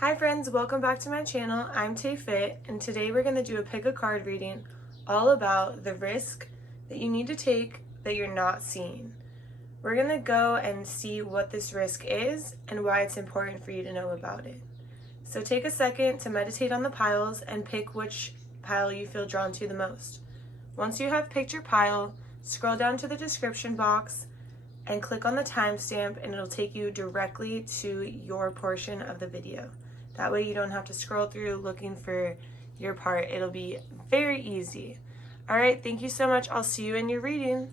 Hi friends, welcome back to my channel. I'm TAYFIT, and today we're going to do a pick a card reading all about the risk that you need to take that you're not seeing. We're going to go and see what this risk is and why it's important for you to know about it. So take a second to meditate on the piles and pick which pile you feel drawn to the most. Once you have picked your pile, scroll down to the description box and click on the timestamp, and it'll take you directly to your portion of the video. That way you don't have to scroll through looking for your part. It'll be very easy. All right, thank you so much. I'll see you in your reading.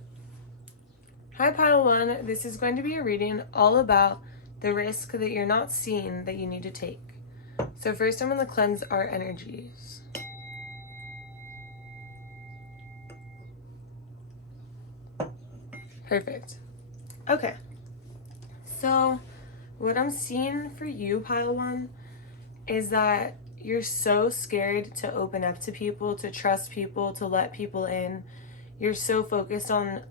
Hi, Pile 1. This is going to be a reading all about the risk that you're not seeing that you need to take. So first I'm going to cleanse our energies. Perfect. Okay. So what I'm seeing for you, Pile 1, is that you're so scared to open up to people, to trust people, to let people in. You're so focused on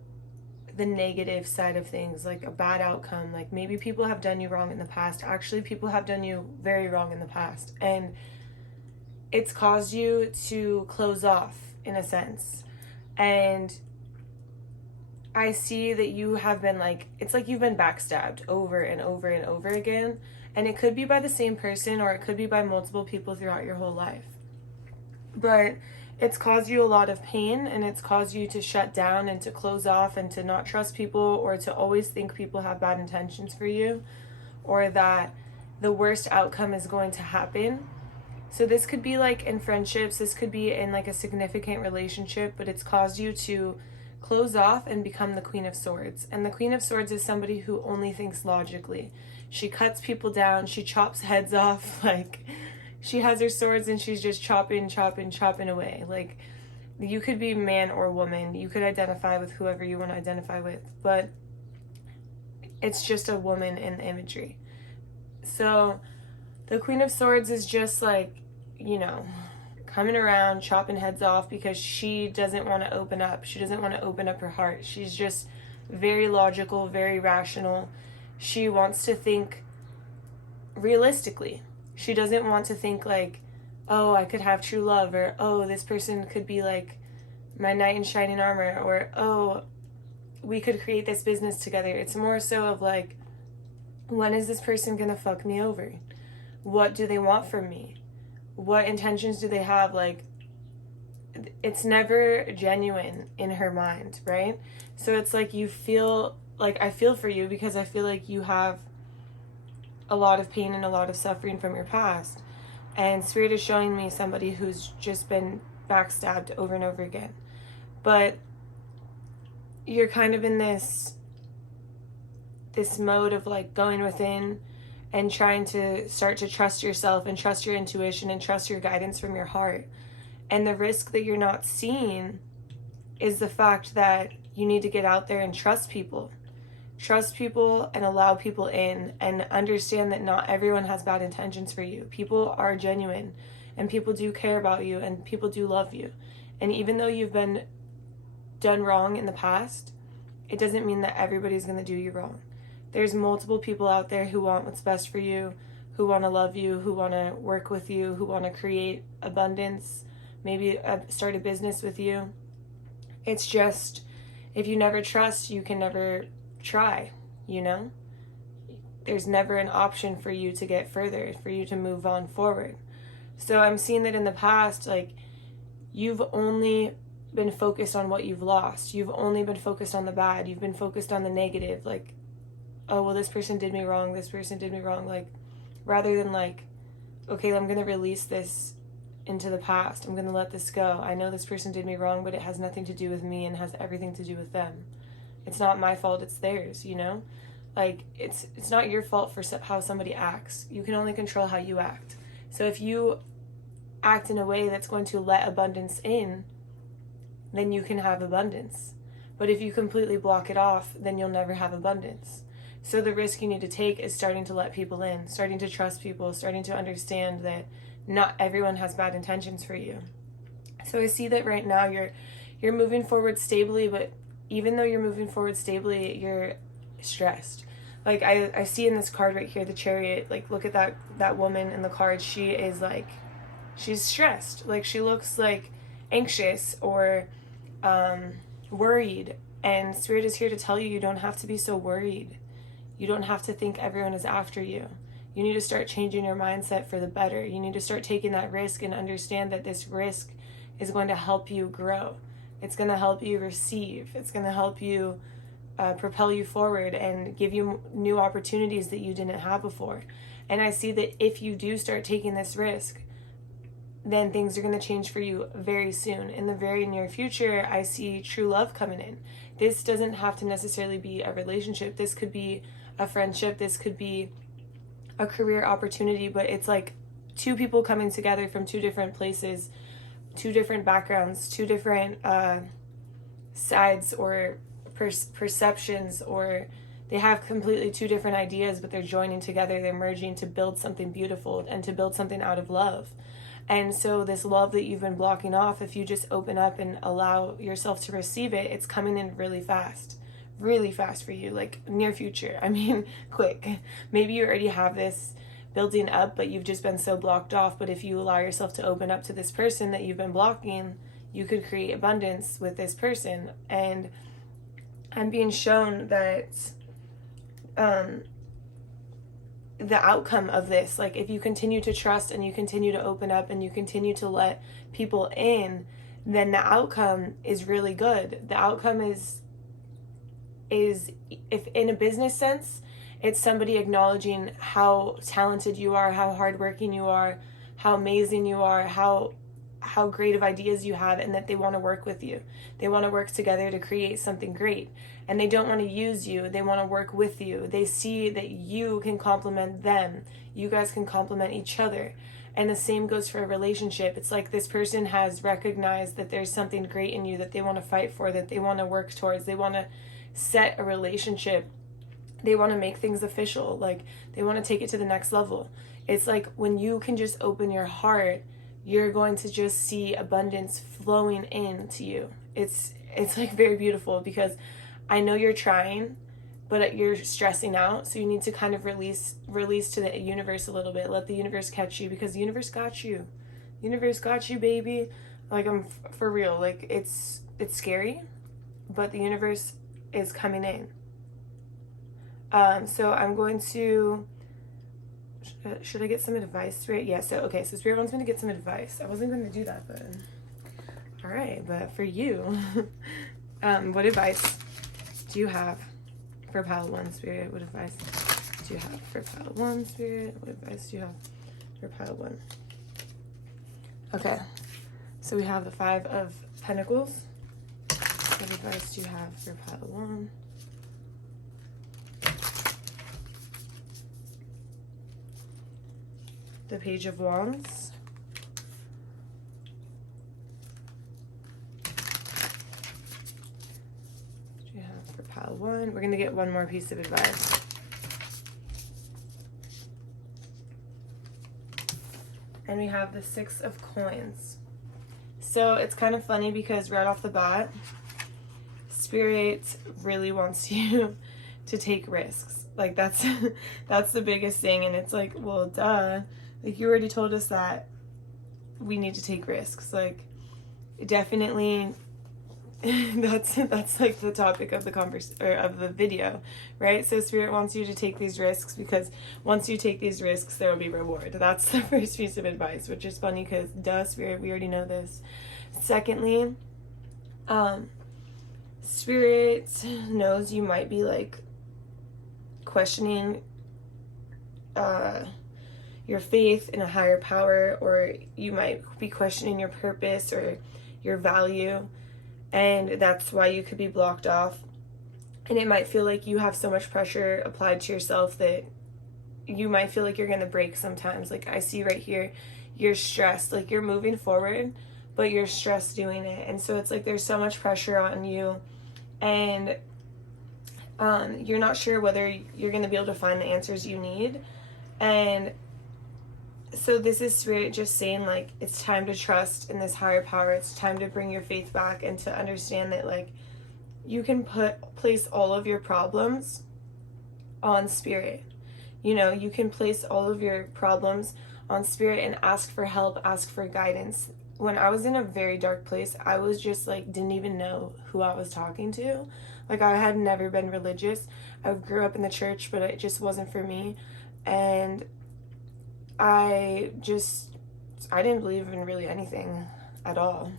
the negative side of things, like a bad outcome. Like maybe people have done you wrong in the past. Actually, people have done you very wrong in the past. And it's caused you to close off in a sense. And I see that you have been it's like you've been backstabbed over and over and over again. And it could be by the same person, or it could be by multiple people throughout your whole life. But it's caused you a lot of pain, and it's caused you to shut down and to close off and to not trust people, or to always think people have bad intentions for you, or that the worst outcome is going to happen. So this could be like in friendships, this could be in like a significant relationship, but it's caused you to close off and become the Queen of Swords. And the Queen of Swords is somebody who only thinks logically. She cuts people down, she chops heads off, like she has her swords and she's just chopping away. Like, you could be man or woman, you could identify with whoever you want to identify with, but it's just a woman in the imagery. So the Queen of Swords is just like, coming around, chopping heads off because she doesn't want to open up. She doesn't want to open up her heart. She's just very logical, very rational. She wants to think realistically. She doesn't want to think like, oh, I could have true love, or oh, this person could be like my knight in shining armor, or oh, we could create this business together. It's more so of like, when is this person gonna fuck me over? What do they want from me? What intentions do they have? Like, it's never genuine in her mind, right? So it's like you feel like, I feel for you because I feel like you have a lot of pain and a lot of suffering from your past. And Spirit is showing me somebody who's just been backstabbed over and over again. But you're kind of in this mode of like going within and trying to start to trust yourself and trust your intuition and trust your guidance from your heart. And the risk that you're not seeing is the fact that you need to get out there and trust people. Trust people and allow people in, and understand that not everyone has bad intentions for you. People are genuine, and people do care about you, and people do love you. And even though you've been done wrong in the past, it doesn't mean that everybody's going to do you wrong. There's multiple people out there who want what's best for you, who want to love you, who want to work with you, who want to create abundance, maybe start a business with you. It's just, if you never trust, you can never try, There's never an option for you to get further, for you to move on forward. So I'm seeing that in the past, like, you've only been focused on what you've lost. You've only been focused on the bad. You've been focused on the negative, like, oh, well, this person did me wrong, like, rather than like, okay, I'm going to release this into the past. I'm going to let this go. I know this person did me wrong, but it has nothing to do with me and has everything to do with them. It's not my fault, it's theirs, Like, it's not your fault for how somebody acts. You can only control how you act. So if you act in a way that's going to let abundance in, then you can have abundance. But if you completely block it off, then you'll never have abundance. So the risk you need to take is starting to let people in, starting to trust people, starting to understand that not everyone has bad intentions for you. So I see that right now you're moving forward stably, but even though you're moving forward stably, you're stressed. like I see in this card right here, the Chariot, like look at that woman in the card. She is like, she's stressed, like she looks like anxious or worried, and Spirit is here to tell you, you don't have to be so worried. You don't have to think everyone is after you. You need to start changing your mindset for the better. You need to start taking that risk and understand that this risk is going to help you grow. It's going to help you receive. It's going to help you propel you forward and give you new opportunities that you didn't have before. And I see that if you do start taking this risk, then things are going to change for you very soon. In the very near future, I see true love coming in. This doesn't have to necessarily be a relationship. This could be a friendship. This could be a career opportunity, but it's like two people coming together from two different places, two different backgrounds, two different sides or perceptions, or they have completely two different ideas, but they're joining together, they're merging to build something beautiful and to build something out of love. And so this love that you've been blocking off, if you just open up and allow yourself to receive it, it's coming in really fast for you, like near future. I mean, quick. Maybe you already have this building up, but you've just been so blocked off. But if you allow yourself to open up to this person that you've been blocking, you could create abundance with this person. And I'm being shown that the outcome of this, like if you continue to trust and you continue to open up and you continue to let people in, then the outcome is really good. The outcome is if in a business sense, it's somebody acknowledging how talented you are, how hardworking you are, how amazing you are, how great of ideas you have, and that they want to work with you. They want to work together to create something great. And they don't want to use you. They want to work with you. They see that you can complement them. You guys can complement each other. And the same goes for a relationship. It's like this person has recognized that there's something great in you that they want to fight for, that they want to work towards. They want to set a relationship. They want to make things official. Like they want to take it to the next level. It's like when you can just open your heart, you're going to just see abundance flowing into you. It's like very beautiful, because I know you're trying, but you're stressing out. So you need to kind of release to the universe a little bit. Let the universe catch you, because the universe got you. The universe got you, baby. Like I'm for real. Like it's scary, but the universe is coming in. So I'm going to, should I get some advice, Spirit? Yeah, so Spirit wants me to get some advice. I wasn't going to do that, but all right. But for you, what advice do you have for pile 1, Spirit? What advice do you have for pile 1, Spirit? What advice do you have for pile 1? Okay, so we have the 5 of Pentacles. What advice do you have for pile 1? The Page of Wands. What do you have for pile 1? We're going to get one more piece of advice. And we have the 6 of Coins. So it's kind of funny because right off the bat, Spirit really wants you to take risks. Like that's the biggest thing. And it's like, well, duh. Like you already told us that we need to take risks. Like definitely that's like the topic of the of the video, right? So Spirit wants you to take these risks, because once you take these risks, there will be reward. That's the first piece of advice, which is funny because duh, Spirit, we already know this. Secondly, Spirit knows you might be like questioning your faith in a higher power, or you might be questioning your purpose or your value, and that's why you could be blocked off. And it might feel like you have so much pressure applied to yourself that you might feel like you're gonna break sometimes. Like I see right here, you're stressed, like you're moving forward, but you're stressed doing it. And so it's like there's so much pressure on you, and you're not sure whether you're gonna be able to find the answers you need. And so this is Spirit just saying, like, it's time to trust in this higher power. It's time to bring your faith back and to understand that, like, you can place all of your problems on spirit. You know, you can place all of your problems on spirit and ask for help, ask for guidance. When I was in a very dark place, I was just like, didn't even know who I was talking to. Like, I had never been religious. I grew up in the church, but it just wasn't for me. And I didn't believe in really anything at all.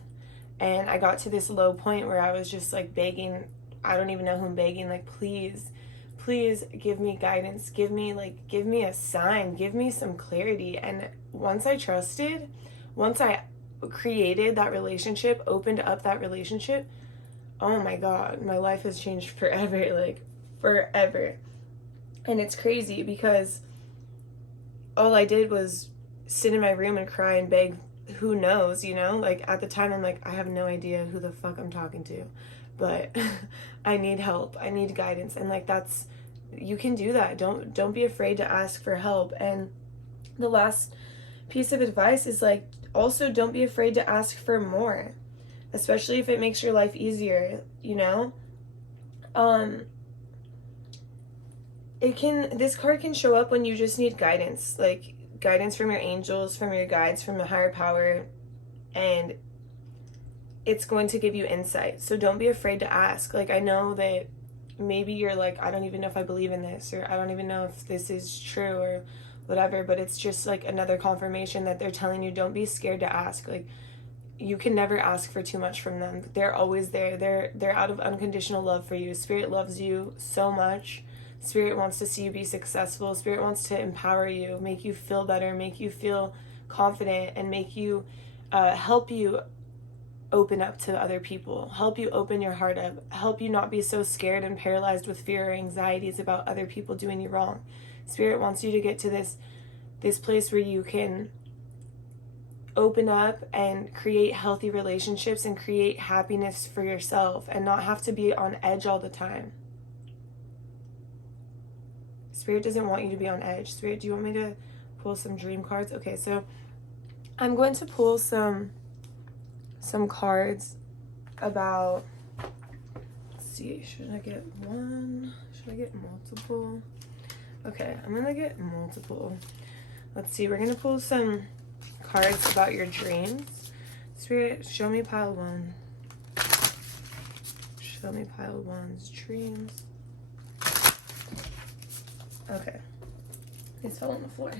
And I got to this low point where I was just like begging, I don't even know who I'm begging, like, please give me guidance, give me a sign, give me some clarity. And once I created that relationship, opened up that relationship, oh my God, my life has changed forever, like forever. And it's crazy because all I did was sit in my room and cry and beg, who knows, you know? Like, at the time, I'm like, I have no idea who the fuck I'm talking to, but I need help, I need guidance. And like, you can do that. Don't be afraid to ask for help. And the last piece of advice is like, also don't be afraid to ask for more, especially if it makes your life easier, you know? This card can show up when you just need guidance, like guidance from your angels, from your guides, from a higher power, and it's going to give you insight. So don't be afraid to ask. Like, I know that maybe you're like, I don't even know if I believe in this, or I don't even know if this is true, or whatever, but it's just like another confirmation that they're telling you, don't be scared to ask. Like, you can never ask for too much from them. They're always there. They're out of unconditional love for you. Spirit loves you so much. Spirit wants to see you be successful. Spirit wants to empower you, make you feel better, make you feel confident, and make you help you open up to other people, help you open your heart up, help you not be so scared and paralyzed with fear or anxieties about other people doing you wrong. Spirit wants you to get to this place where you can open up and create healthy relationships and create happiness for yourself and not have to be on edge all the time. Spirit doesn't want you to be on edge. Spirit, do you want me to pull some dream cards? Okay, so I'm going to pull some cards about, let's see, should I get one? Should I get multiple? Okay, I'm gonna get multiple. Let's see, we're gonna pull some cards about your dreams. Spirit, show me pile one. Show me pile one's dreams. Okay, these fell on the floor.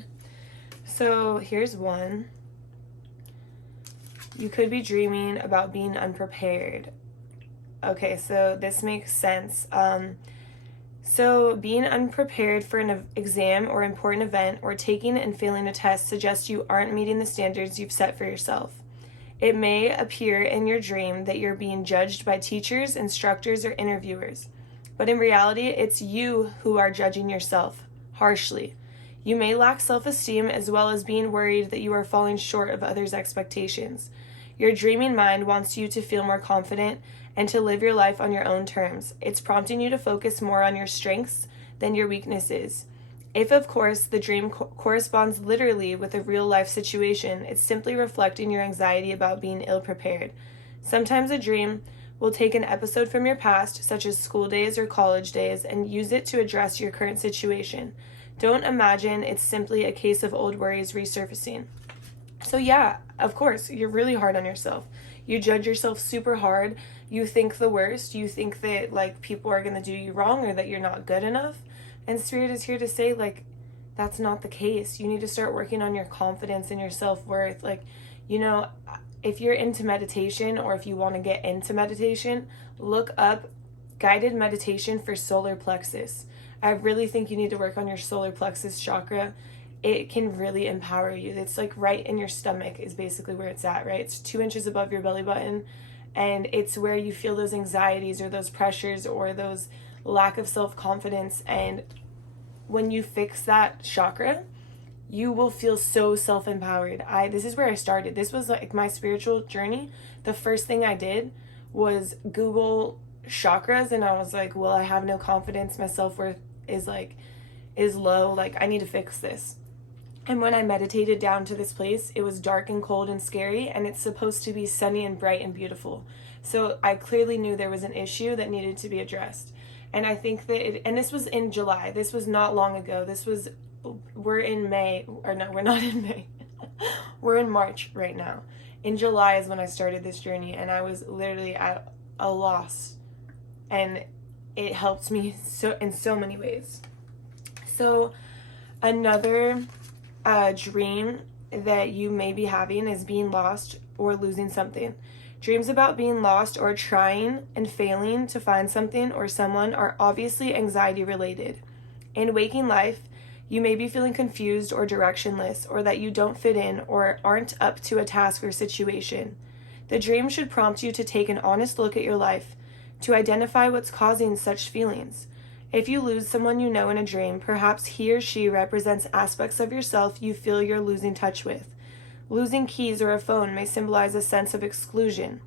So here's one. You could be dreaming about being unprepared. Okay, so this makes sense. So being unprepared for an exam or important event, or taking and failing a test, suggests you aren't meeting the standards you've set for yourself. It may appear in your dream that you're being judged by teachers, instructors, or interviewers. But in reality, it's you who are judging yourself harshly. You may lack self-esteem, as well as being worried that you are falling short of others' expectations. Your dreaming mind wants you to feel more confident and to live your life on your own terms. It's prompting you to focus more on your strengths than your weaknesses. If, of course, the dream corresponds literally with a real-life situation, it's simply reflecting your anxiety about being ill-prepared. Sometimes a dream will take an episode from your past, such as school days or college days, and use it to address your current situation. Don't imagine it's simply a case of old worries resurfacing. So yeah, of course, you're really hard on yourself. You judge yourself super hard. You think the worst. You think that, like, people are going to do you wrong, or that you're not good enough. And Spirit is here to say, like, that's not the case. You need to start working on your confidence and your self-worth. Like, you know, if you're into meditation, or if you want to get into meditation, look up guided meditation for solar plexus. I really think you need to work on your solar plexus chakra. It can really empower you. It's like right in your stomach is basically where it's at, right? It's 2 inches above your belly button, and it's where you feel those anxieties or those pressures or those lack of self-confidence. And when you fix that chakra, you will feel so self-empowered. This is where I started. This was like my spiritual journey. The first thing I did was Google chakras, and I was like, well, I have no confidence. My self-worth is low. Like, I need to fix this. And when I meditated down to this place, it was dark and cold and scary, and it's supposed to be sunny and bright and beautiful. So I clearly knew there was an issue that needed to be addressed. And I think that and this was in July. This was not long ago. We're in May, or no, we're not in May. We're in March right now. In July is when I started this journey, and I was literally at a loss. And it helped me in so many ways. So another dream that you may be having is being lost or losing something. Dreams about being lost or trying and failing to find something or someone are obviously anxiety related. In waking life, you may be feeling confused or directionless, or that you don't fit in or aren't up to a task or situation. The dream should prompt you to take an honest look at your life, to identify what's causing such feelings. If you lose someone you know in a dream, perhaps he or she represents aspects of yourself you feel you're losing touch with. Losing keys or a phone may symbolize a sense of exclusion.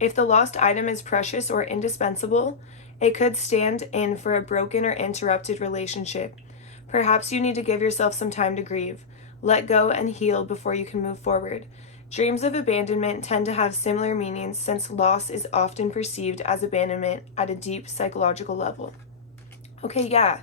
If the lost item is precious or indispensable, it could stand in for a broken or interrupted relationship. Perhaps you need to give yourself some time to grieve, let go, and heal before you can move forward. Dreams of abandonment tend to have similar meanings, since loss is often perceived as abandonment at a deep psychological level. Okay, yeah,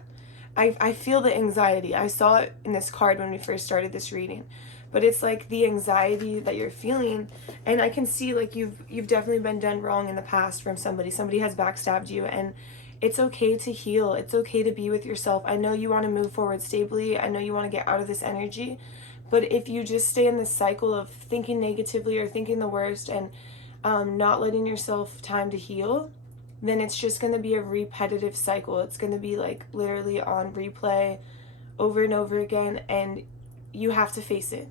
I feel the anxiety. I saw it in this card when we first started this reading. But it's like the anxiety that you're feeling, and I can see like you've definitely been done wrong in the past from somebody. Somebody has backstabbed you, and it's okay to heal. It's okay to be with yourself. I know you want to move forward stably. I know you want to get out of this energy. But if you just stay in this cycle of thinking negatively or thinking the worst and not letting yourself time to heal, then it's just going to be a repetitive cycle. It's going to be like literally on replay over and over again, and you have to face it.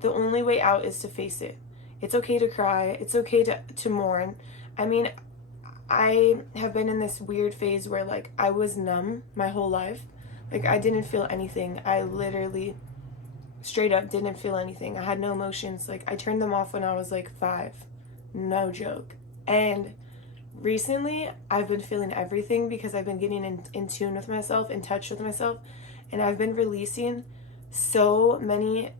The only way out is to face it. It's okay to cry. It's okay to mourn. I mean, I have been in this weird phase where like I was numb my whole life. Like I didn't feel anything. I literally straight up didn't feel anything. I had no emotions. Like I turned them off when I was like 5. No joke. And recently I've been feeling everything because I've been getting in tune with myself, in touch with myself, and I've been releasing so many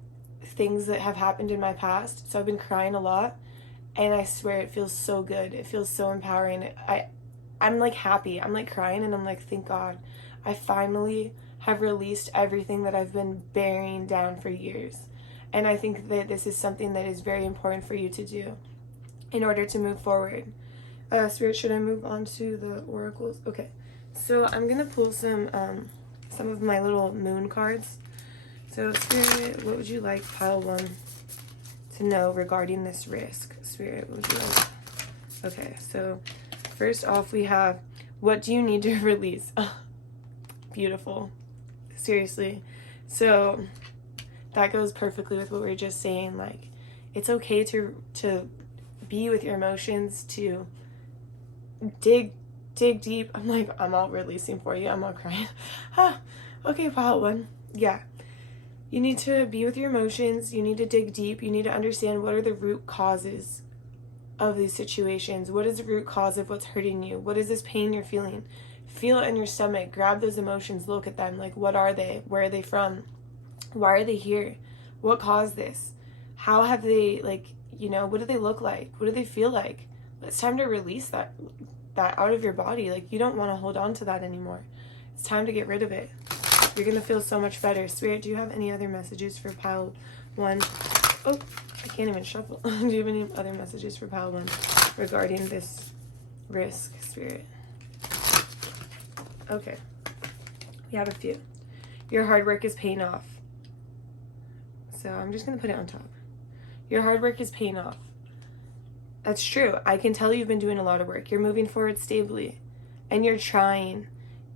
things that have happened in my past. So I've been crying a lot, and I swear it feels so good. It feels so empowering. I'm like happy. I'm like crying, and I'm like, thank God. I finally have released everything that I've been burying down for years. And I think that this is something that is very important for you to do in order to move forward. Spirit, should I move on to the oracles? Okay. So I'm going to pull some of my little moon cards. So, Spirit, what would you like pile 1 to know regarding this risk? Spirit, what would you like? Okay, so first off, we have, what do you need to release? Oh, beautiful. Seriously. So that goes perfectly with what we were just saying. Like, it's okay to be with your emotions, to dig deep. I'm all releasing for you. I'm all crying. Okay, pile 1. Yeah. You need to be with your emotions. You need to dig deep. You need to understand what are the root causes of these situations. What is the root cause of what's hurting you? What is this pain you're feeling? Feel it in your stomach. Grab those emotions. Look at them. Like, what are they? Where are they from? Why are they here? What caused this? How have they, like, you know, what do they look like? What do they feel like? It's time to release that out of your body. Like, you don't want to hold on to that anymore. It's time to get rid of it. You're going to feel so much better. Spirit, do you have any other messages for pile 1? Oh, I can't even shuffle. Do you have any other messages for pile 1 regarding this risk, Spirit? Okay. We have a few. Your hard work is paying off. So I'm just going to put it on top. Your hard work is paying off. That's true. I can tell you've been doing a lot of work. You're moving forward stably. And you're trying.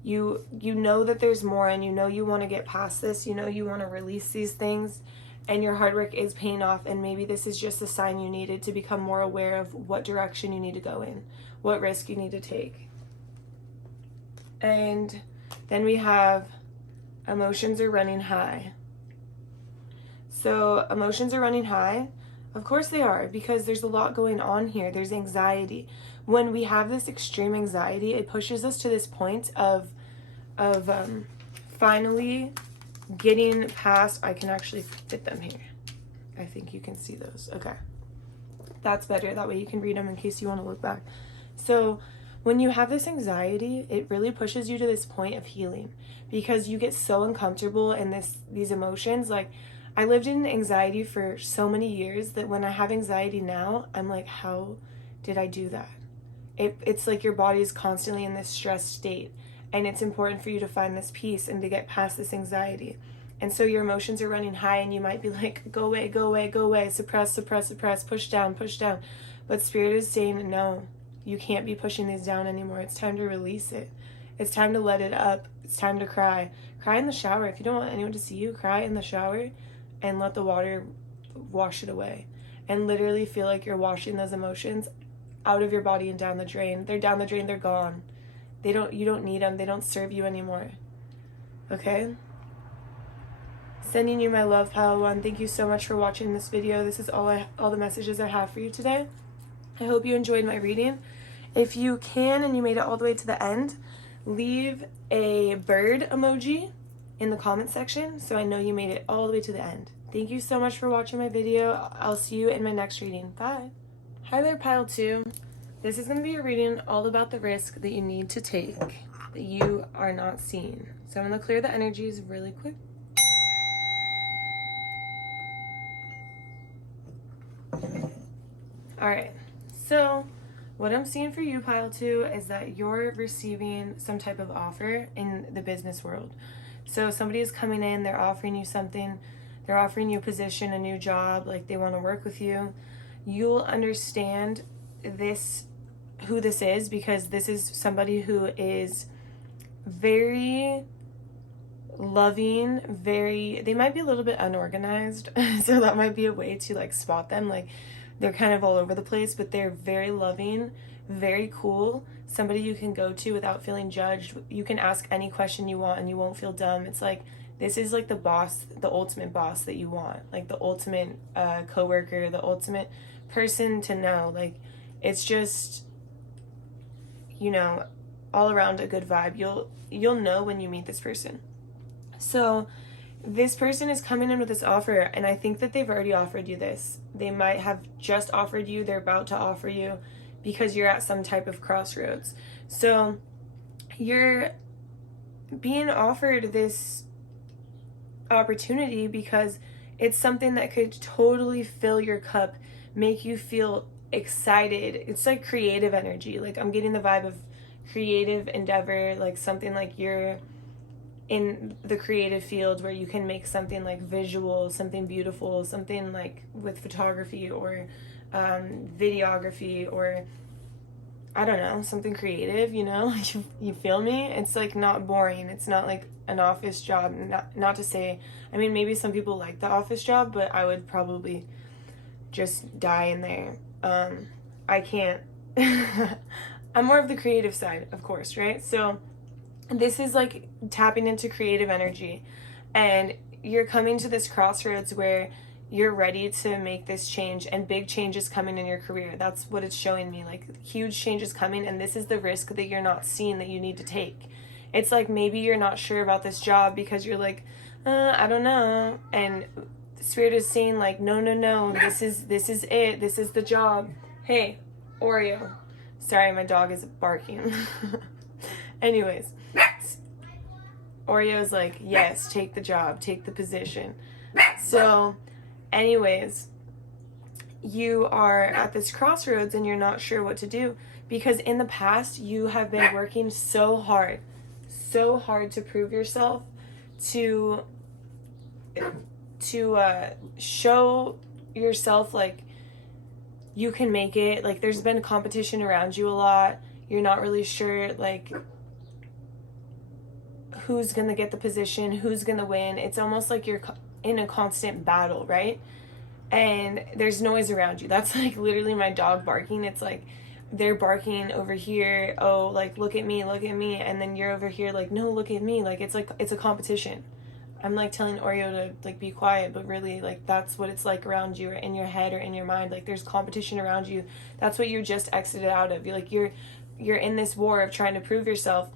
You know that there's more, and you know you want to get past this. You know you want to release these things, and your hard work is paying off, and maybe this is just a sign you needed to become more aware of what direction you need to go in, what risk you need to take. And then we have emotions are running high. So emotions are running high. Of course they are, because there's a lot going on here. There's anxiety. When we have this extreme anxiety, it pushes us to this point of finally getting past. I can actually fit them here. I think you can see those. Okay. That's better. That way you can read them in case you want to look back. So when you have this anxiety, it really pushes you to this point of healing, because you get so uncomfortable in these emotions. Like, I lived in anxiety for so many years that when I have anxiety now, I'm like, how did I do that? It's like your body is constantly in this stressed state, and it's important for you to find this peace and to get past this anxiety. And so your emotions are running high, and you might be like, go away, go away, go away, suppress, suppress, suppress, push down, push down. But Spirit is saying, no, you can't be pushing these down anymore. It's time to release it. It's time to let it up. It's time to cry. Cry in the shower. If you don't want anyone to see you, cry in the shower and let the water wash it away. And literally feel like you're washing those emotions out of your body and down the drain. They're down the drain. They're gone. You don't need them. They don't serve you anymore. Okay? Sending you my love, Pile 1. Thank you so much for watching this video. This is all the messages I have for you today. I hope you enjoyed my reading. If you can and you made it all the way to the end, leave a bird emoji in the comment section so I know you made it all the way to the end. Thank you so much for watching my video. I'll see you in my next reading. Bye. Hi there, Pile 2. This is going to be a reading all about the risk that you need to take that you are not seeing. So I'm going to clear the energies really quick. Alright, so what I'm seeing for you, Pile 2, is that you're receiving some type of offer in the business world. So somebody is coming in, they're offering you something, they're offering you a position, a new job, like they want to work with you. You'll understand who this is, because this is somebody who is very loving, they might be a little bit unorganized, so that might be a way to like spot them. Like, they're kind of all over the place, but they're very loving, very cool, somebody you can go to without feeling judged. You can ask any question you want and you won't feel dumb. It's like, this is like the boss, the ultimate boss that you want, like the ultimate coworker, the ultimate person to know. Like, it's just, you know, all around a good vibe. You'll know when you meet this person. So this person is coming in with this offer, and I think that they've already offered you this. They might have just offered you, they're about to offer you, because you're at some type of crossroads. So you're being offered this opportunity because it's something that could totally fill your cup, make you feel excited. It's like creative energy. Like, I'm getting the vibe of creative endeavor, like something like you're in the creative field where you can make something like visual, something beautiful, something like with photography or videography, or I don't know, something creative, you know. You feel me? It's like not boring. It's not like an office job. Not to say, I mean, maybe some people like the office job, but I would probably just die in there. I can't. I'm more of the creative side, of course, right? So this is like tapping into creative energy, and you're coming to this crossroads where you're ready to make this change, and big changes coming in your career. That's what it's showing me, like huge changes coming, and this is the risk that you're not seeing that you need to take. It's like maybe you're not sure about this job because you're like, I don't know, and Spirit is saying like, no, this is it, this is the job. Hey, Oreo. Sorry, my dog is barking. Anyways, Oreo's like, yes, take the job, take the position. So anyways, you are at this crossroads and you're not sure what to do, because in the past you have been working so hard to prove yourself, to show yourself like you can make it. Like, there's been competition around you a lot. You're not really sure like who's gonna get the position, who's gonna win. It's almost like you're in a constant battle, right? And there's noise around you. That's like literally my dog barking. It's like they're barking over here, oh, like, look at me, and then you're over here like, no, look at me. Like, it's a competition. I'm like telling Oreo to like be quiet, but really like that's what it's like around you, or in your head or in your mind. Like, there's competition around you. That's what you just exited out of. You're in this war of trying to prove yourself.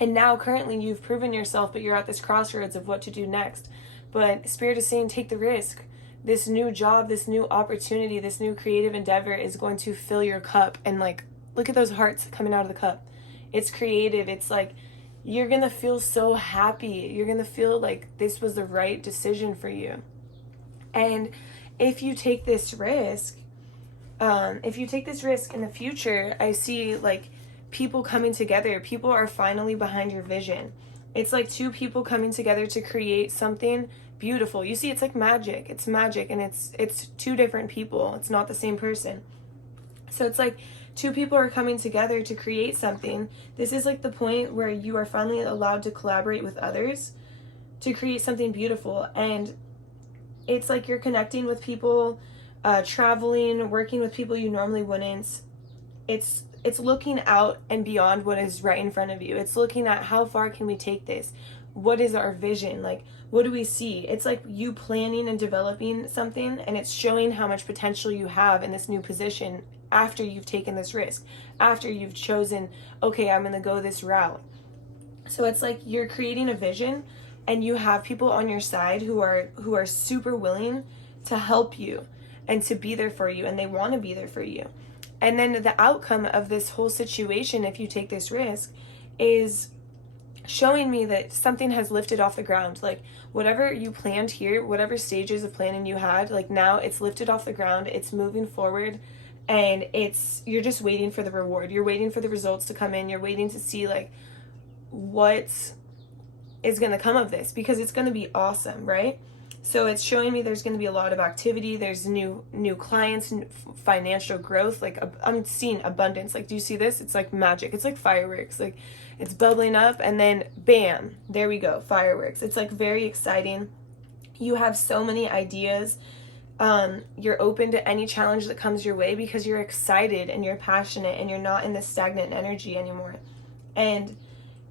And now currently you've proven yourself, but you're at this crossroads of what to do next. But Spirit is saying, take the risk. This new job, this new opportunity, this new creative endeavor is going to fill your cup and like look at those hearts coming out of the cup. It's creative. It's like, you're going to feel so happy. You're going to feel like this was the right decision for you. And if you take this risk, in the future, I see like people coming together. People are finally behind your vision. It's like two people coming together to create something beautiful. You see, it's like magic. It's magic, and it's two different people. It's not the same person. So it's like two people are coming together to create something. This is like the point where you are finally allowed to collaborate with others to create something beautiful. And it's like you're connecting with people, traveling, working with people you normally wouldn't. It's looking out and beyond what is right in front of you. It's looking at how far can we take this? What is our vision? Like, what do we see? It's like you planning and developing something, and it's showing how much potential you have in this new position after you've taken this risk, after you've chosen, okay, I'm going to go this route. So it's like you're creating a vision, and you have people on your side who are super willing to help you and to be there for you, and they want to be there for you. And then the outcome of this whole situation, if you take this risk, is showing me that something has lifted off the ground. Like, whatever you planned here, whatever stages of planning you had, like, now it's lifted off the ground, it's moving forward, and you're just waiting for the reward. You're waiting for the results to come in. You're waiting to see, like, what is going to come of this, because it's going to be awesome, right? So it's showing me there's going to be a lot of activity. There's new clients, financial growth. Like, I'm seeing abundance. Like, do you see this? It's like magic. It's like fireworks. Like, it's bubbling up, and then bam, there we go, fireworks. It's like very exciting. You have so many ideas. You're open to any challenge that comes your way because you're excited and you're passionate and you're not in this stagnant energy anymore. And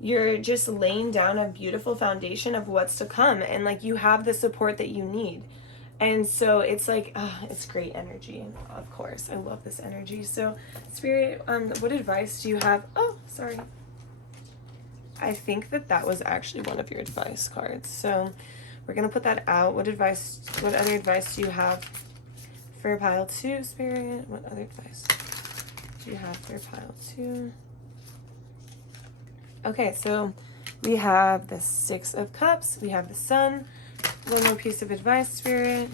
you're just laying down a beautiful foundation of what's to come, and like you have the support that you need. And so it's like, it's great energy. Of course, I love this energy. So Spirit, what advice do you have? Oh, sorry. I think that was actually one of your advice cards. So we're going to put that out. What other advice do you have for pile 2, Spirit? What other advice do you have for pile 2? Okay, so we have the 6 of Cups. We have the Sun. One more piece of advice, Spirit.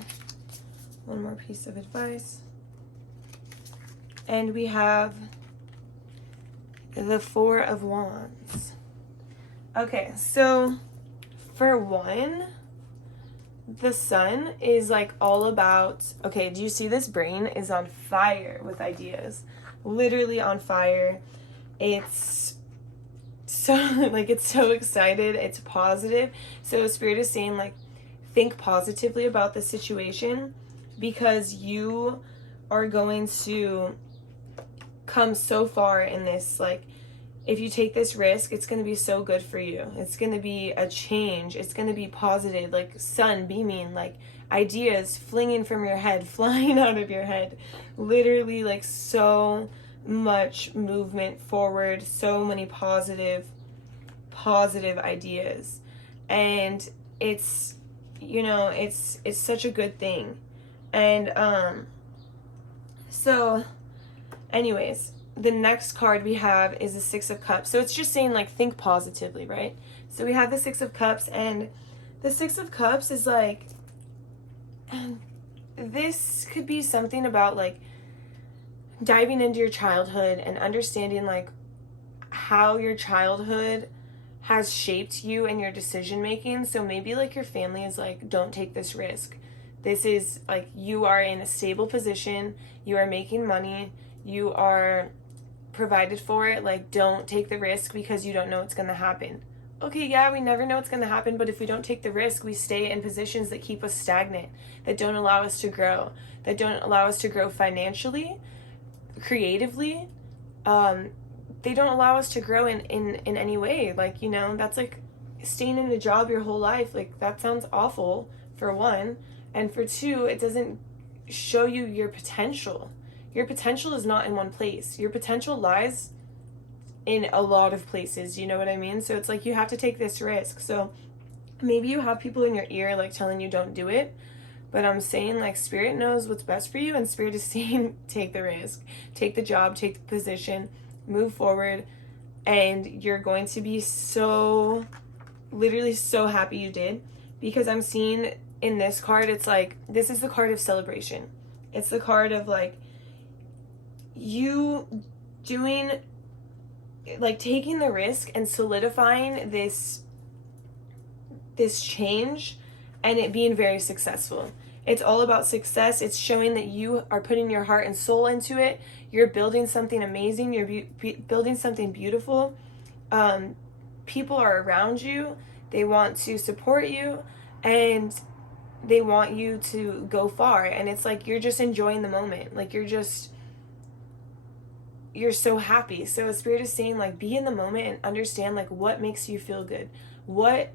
One more piece of advice. And we have the 4 of Wands. Okay, so for one, the Sun is like all about, okay, do you see this brain is on fire with ideas? Literally on fire. It's so, like, it's so excited. It's positive. So Spirit is saying, like, think positively about the situation, because you are going to come so far in this. Like, if you take this risk, it's going to be so good for you. It's going to be a change. It's going to be positive, like sun beaming, like ideas flinging from your head, flying out of your head. Literally, like, so much movement forward, so many positive ideas. And it's, you know, it's such a good thing. And so anyways, the next card we have is the 6 of Cups. So it's just saying, like, think positively, right? So we have the 6 of Cups, and the 6 of Cups is like, this could be something about, like, diving into your childhood and understanding, like, how your childhood has shaped you and your decision making. So maybe, like, your family is like, don't take this risk. This is, like, you are in a stable position, you are making money, you are provided for it, like, don't take the risk because you don't know what's going to happen. Okay, yeah, we never know what's going to happen, but if we don't take the risk, we stay in positions that keep us stagnant, that don't allow us to grow, that don't allow us to grow financially, creatively. They don't allow us to grow in any way. Like, you know, that's like staying in a job your whole life. Like, that sounds awful, for one. And for two, it doesn't show you your potential. Your potential is not in one place. Your potential lies in a lot of places, you know what I mean? So it's like you have to take this risk. So maybe you have people in your ear, like, telling you don't do it, but I'm saying, like, Spirit knows what's best for you, and Spirit is saying take the risk, take the job, take the position, move forward, and you're going to be so, literally so happy you did. Because I'm seeing in this card, it's like, this is the card of celebration. It's the card of like, you doing, like taking the risk and solidifying this change and it being very successful. It's all about success. It's showing that you are putting your heart and soul into it. You're building something amazing. You're building something beautiful. People are around you. They want to support you and they want you to go far. And it's like you're just enjoying the moment. Like you're so happy. So Spirit is saying like be in the moment and understand like what makes you feel good. What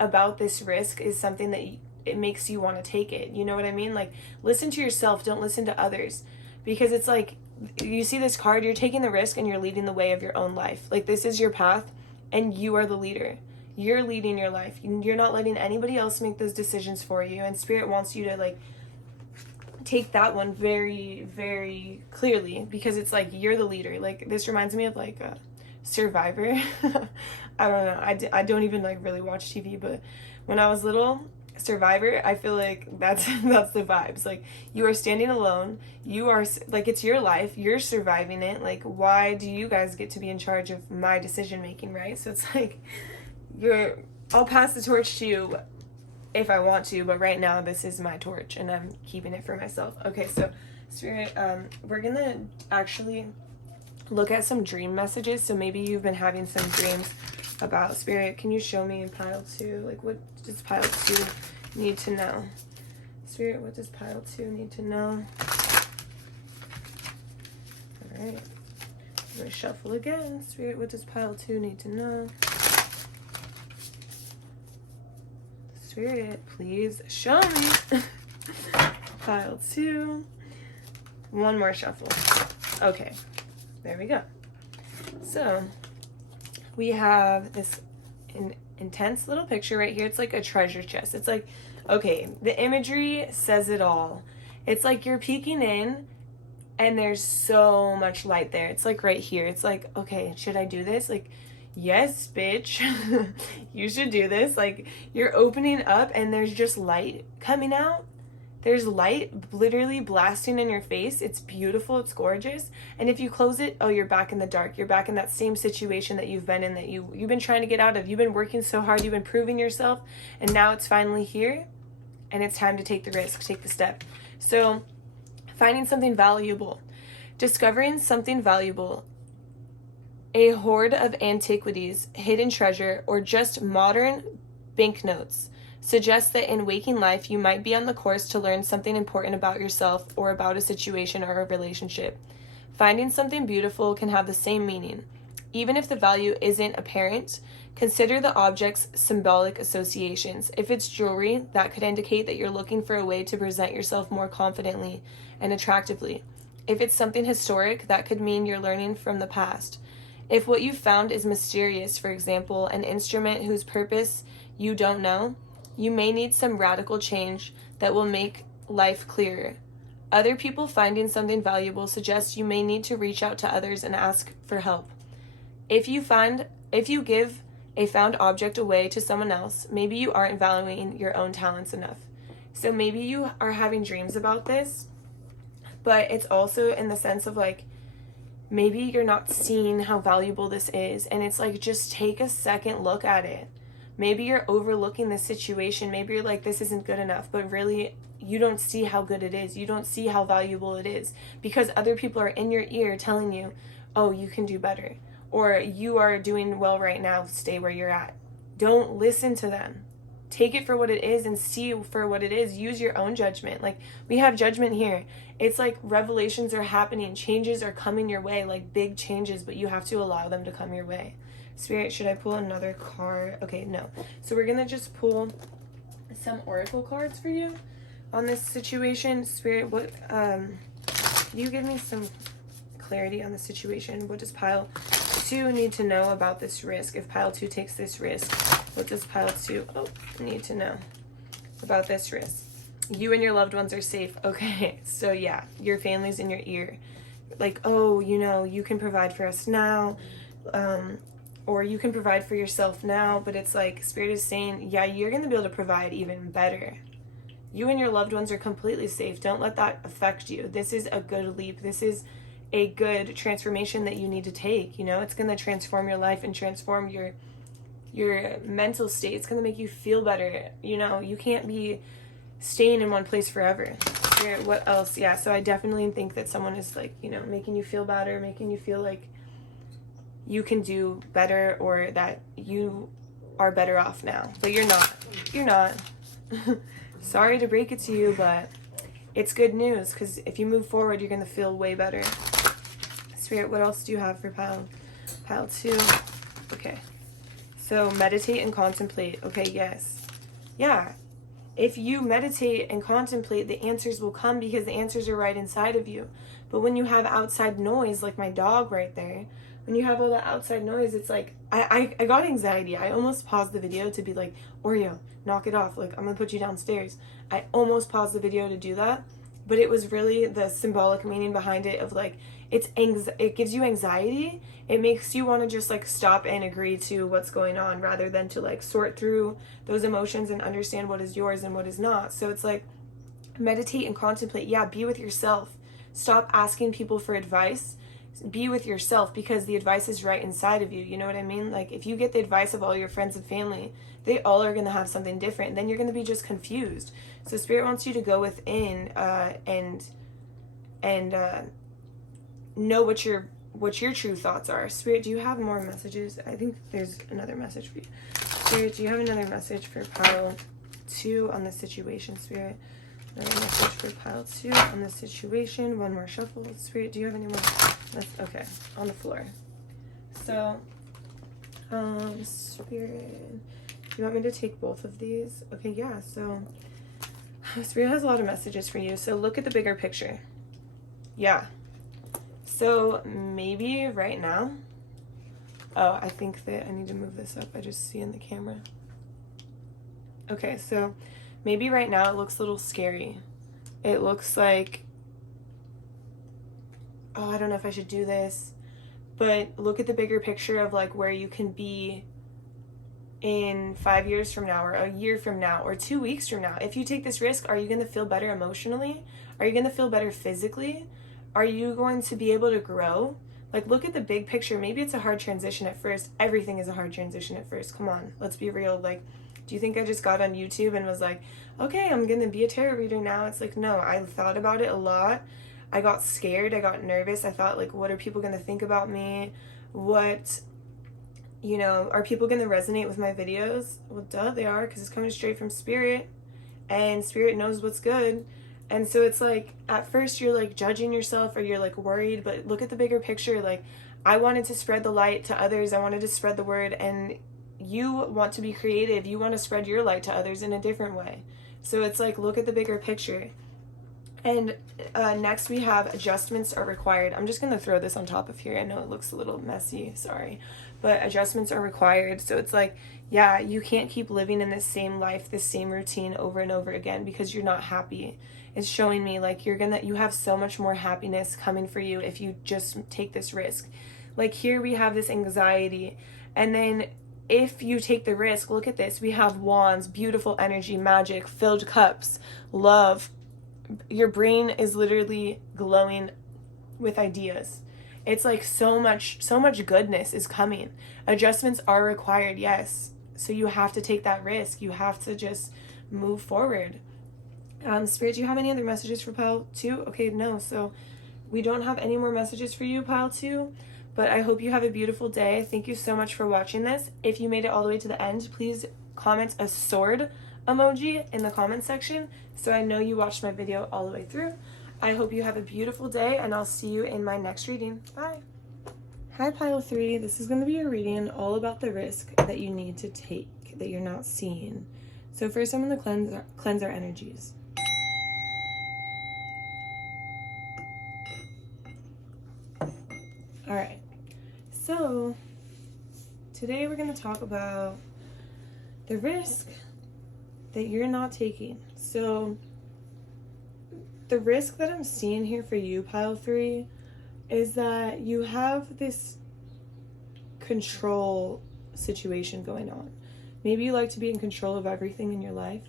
about this risk is something that it makes you want to take it. You know what I mean? Like listen to yourself, don't listen to others. Because it's like you see this card, you're taking the risk and you're leading the way of your own life. Like this is your path and you are the leader. You're leading your life. You're not letting anybody else make those decisions for you. And Spirit wants you to like take that one very, very clearly because it's like you're the leader. Like this reminds me of like Survivor. I don't know. I don't even like really watch TV, but when I was little, Survivor, I feel like that's the vibes. Like you are standing alone. You are like it's your life. You're surviving it. Like why do you guys get to be in charge of my decision making, right? So it's like I'll pass the torch to you if I want to, but right now this is my torch and I'm keeping it for myself. Okay, so Spirit, we're gonna actually look at some dream messages. So maybe you've been having some dreams about. Spirit, can you show me in pile 2? Like what does pile 2 need to know? Spirit, what does pile 2 need to know? Alright. I'm gonna shuffle again. Spirit, what does pile 2 need to know? Spirit, please show me. Pile 2. One more shuffle. Okay, there we go. So we have this intense little picture right here. It's like a treasure chest. It's like, okay, the imagery says it all. It's like you're peeking in and there's so much light there. It's like right here. It's like, okay, should I do this? Like, yes, bitch, you should do this. Like you're opening up and there's just light coming out. There's light literally blasting in your face. It's beautiful. It's gorgeous. And if you close it, oh, you're back in the dark. You're back in that same situation that you've been in, that you've been trying to get out of. You've been working so hard. You've been proving yourself. And now it's finally here. And it's time to take the risk, take the step. So finding something valuable, discovering something valuable, a hoard of antiquities, hidden treasure, or just modern banknotes suggests that in waking life you might be on the course to learn something important about yourself or about a situation or a relationship. Finding something beautiful can have the same meaning. Even if the value isn't apparent, consider the object's symbolic associations. If it's jewelry, that could indicate that you're looking for a way to present yourself more confidently and attractively. If it's something historic, that could mean you're learning from the past. If what you found is mysterious, for example, an instrument whose purpose you don't know, you may need some radical change that will make life clearer. Other people finding something valuable suggests you may need to reach out to others and ask for help. If you give a found object away to someone else, maybe you aren't valuing your own talents enough. So maybe you are having dreams about this, but it's also in the sense of like, maybe you're not seeing how valuable this is, and it's like, just take a second look at it. Maybe you're overlooking the situation. Maybe you're like, this isn't good enough, but really you don't see how good it is. You don't see how valuable it is because other people are in your ear telling you, oh, you can do better, or you are doing well right now, stay where you're at. Don't listen to them. Take it for what it is and see for what it is. Use your own judgment. Like, we have judgment here. It's like revelations are happening. Changes are coming your way, like big changes, but you have to allow them to come your way. Spirit, should I pull another card? Okay, no. So we're going to just pull some oracle cards for you on this situation. Spirit, what, you give me some clarity on the situation. What does pile 2 need to know about this risk? If pile 2 takes this risk, what does pile 2 need to know about this risk? You and your loved ones are safe. Okay, so yeah, your family's in your ear. like, oh, you know, you can provide for us now, or you can provide for yourself now. But it's like Spirit is saying, yeah, you're going to be able to provide even better. You and your loved ones are completely safe. Don't let that affect you. This is a good leap. This is a good transformation that you need to take. You know, it's going to transform your life and transform your mental state. It's going to make you feel better. You know, you can't be staying in one place forever. What else? Yeah, so I definitely think that someone is like, you know, making you feel better, making you feel like you can do better, or that you are better off now. But you're not. You're not. Sorry to break it to you, but it's good news, because if you move forward, you're going to feel way better. Spirit, what else do you have for pile 2? Okay. So meditate and contemplate. Okay, yes. Yeah. If you meditate and contemplate, the answers will come, because the answers are right inside of you. But when you have outside noise, like my dog right there, when you have all that outside noise, it's like, I got anxiety. I almost paused the video to be like, Oreo, knock it off. Like, I'm going to put you downstairs. I almost paused the video to do that. But it was really the symbolic meaning behind it of like, it gives you anxiety. It makes you want to just like stop and agree to what's going on, rather than to like sort through those emotions and understand what is yours and what is not. So it's like, meditate and contemplate. Yeah, be with yourself. Stop asking people for advice. Be with yourself, because the advice is right inside of you. You know what I mean? Like, if you get the advice of all your friends and family, they all are going to have something different. Then you're going to be just confused. So Spirit wants you to go within and know what your true thoughts are. Spirit, do you have more messages? I think there's another message for you. Spirit, do you have another message for pile 2 on the situation, Spirit? Another message for pile 2 on the situation. One more shuffle. Spirit, do you have any more? Okay, on the floor. So, Spirit, do you want me to take both of these? Okay, yeah, so Spirit has a lot of messages for you. So look at the bigger picture. Yeah. So maybe right now, oh, I think that I need to move this up. I just see in the camera. Okay, so maybe right now it looks a little scary. It looks like, oh, I don't know if I should do this, but look at the bigger picture of like where you can be in 5 years from now, or a year from now, or 2 weeks from now. If you take this risk, are you going to feel better emotionally? Are you going to feel better physically? Are you going to be able to grow? Like, look at the big picture. Maybe it's a hard transition at first. Everything is a hard transition at first. Come on, let's be real. Like, do you think I just got on YouTube and was like, okay, I'm going to be a tarot reader now? It's like, no, I thought about it a lot. I got scared. I got nervous. I thought, like, what are people going to think about me? What, you know, are people going to resonate with my videos? Well, duh, they are, because it's coming straight from Spirit, and Spirit knows what's good. And so it's like, at first you're like judging yourself, or you're like worried, but look at the bigger picture. Like, I wanted to spread the light to others. I wanted to spread the word, and you want to be creative. You want to spread your light to others in a different way. So it's like, look at the bigger picture. And next we have adjustments are required. I'm just going to throw this on top of here. I know it looks a little messy, sorry, but adjustments are required. So it's like, yeah, you can't keep living in this same life, this same routine over and over again, because you're not happy. It's showing me like you have so much more happiness coming for you if you just take this risk. Like, here we have this anxiety, and then if you take the risk, look at this. We have wands, beautiful energy, magic, filled cups, love. Your brain is literally glowing with ideas. It's like so much goodness is coming. Adjustments are required, yes. So you have to take that risk. You have to just move forward. Spirit, do you have any other messages for pile 2? Okay, no. So we don't have any more messages for you, pile 2. But I hope you have a beautiful day. Thank you so much for watching this. If you made it all the way to the end, please comment a sword emoji in the comment section so I know you watched my video all the way through. I hope you have a beautiful day, and I'll see you in my next reading. Bye. Hi, pile 3. This is going to be a reading all about the risk that you need to take that you're not seeing. So first I'm going to cleanse our energies. All right. So today we're going to talk about the risk that you're not taking. So the risk that I'm seeing here for you, pile 3, is that you have this control situation going on. Maybe you like to be in control of everything in your life,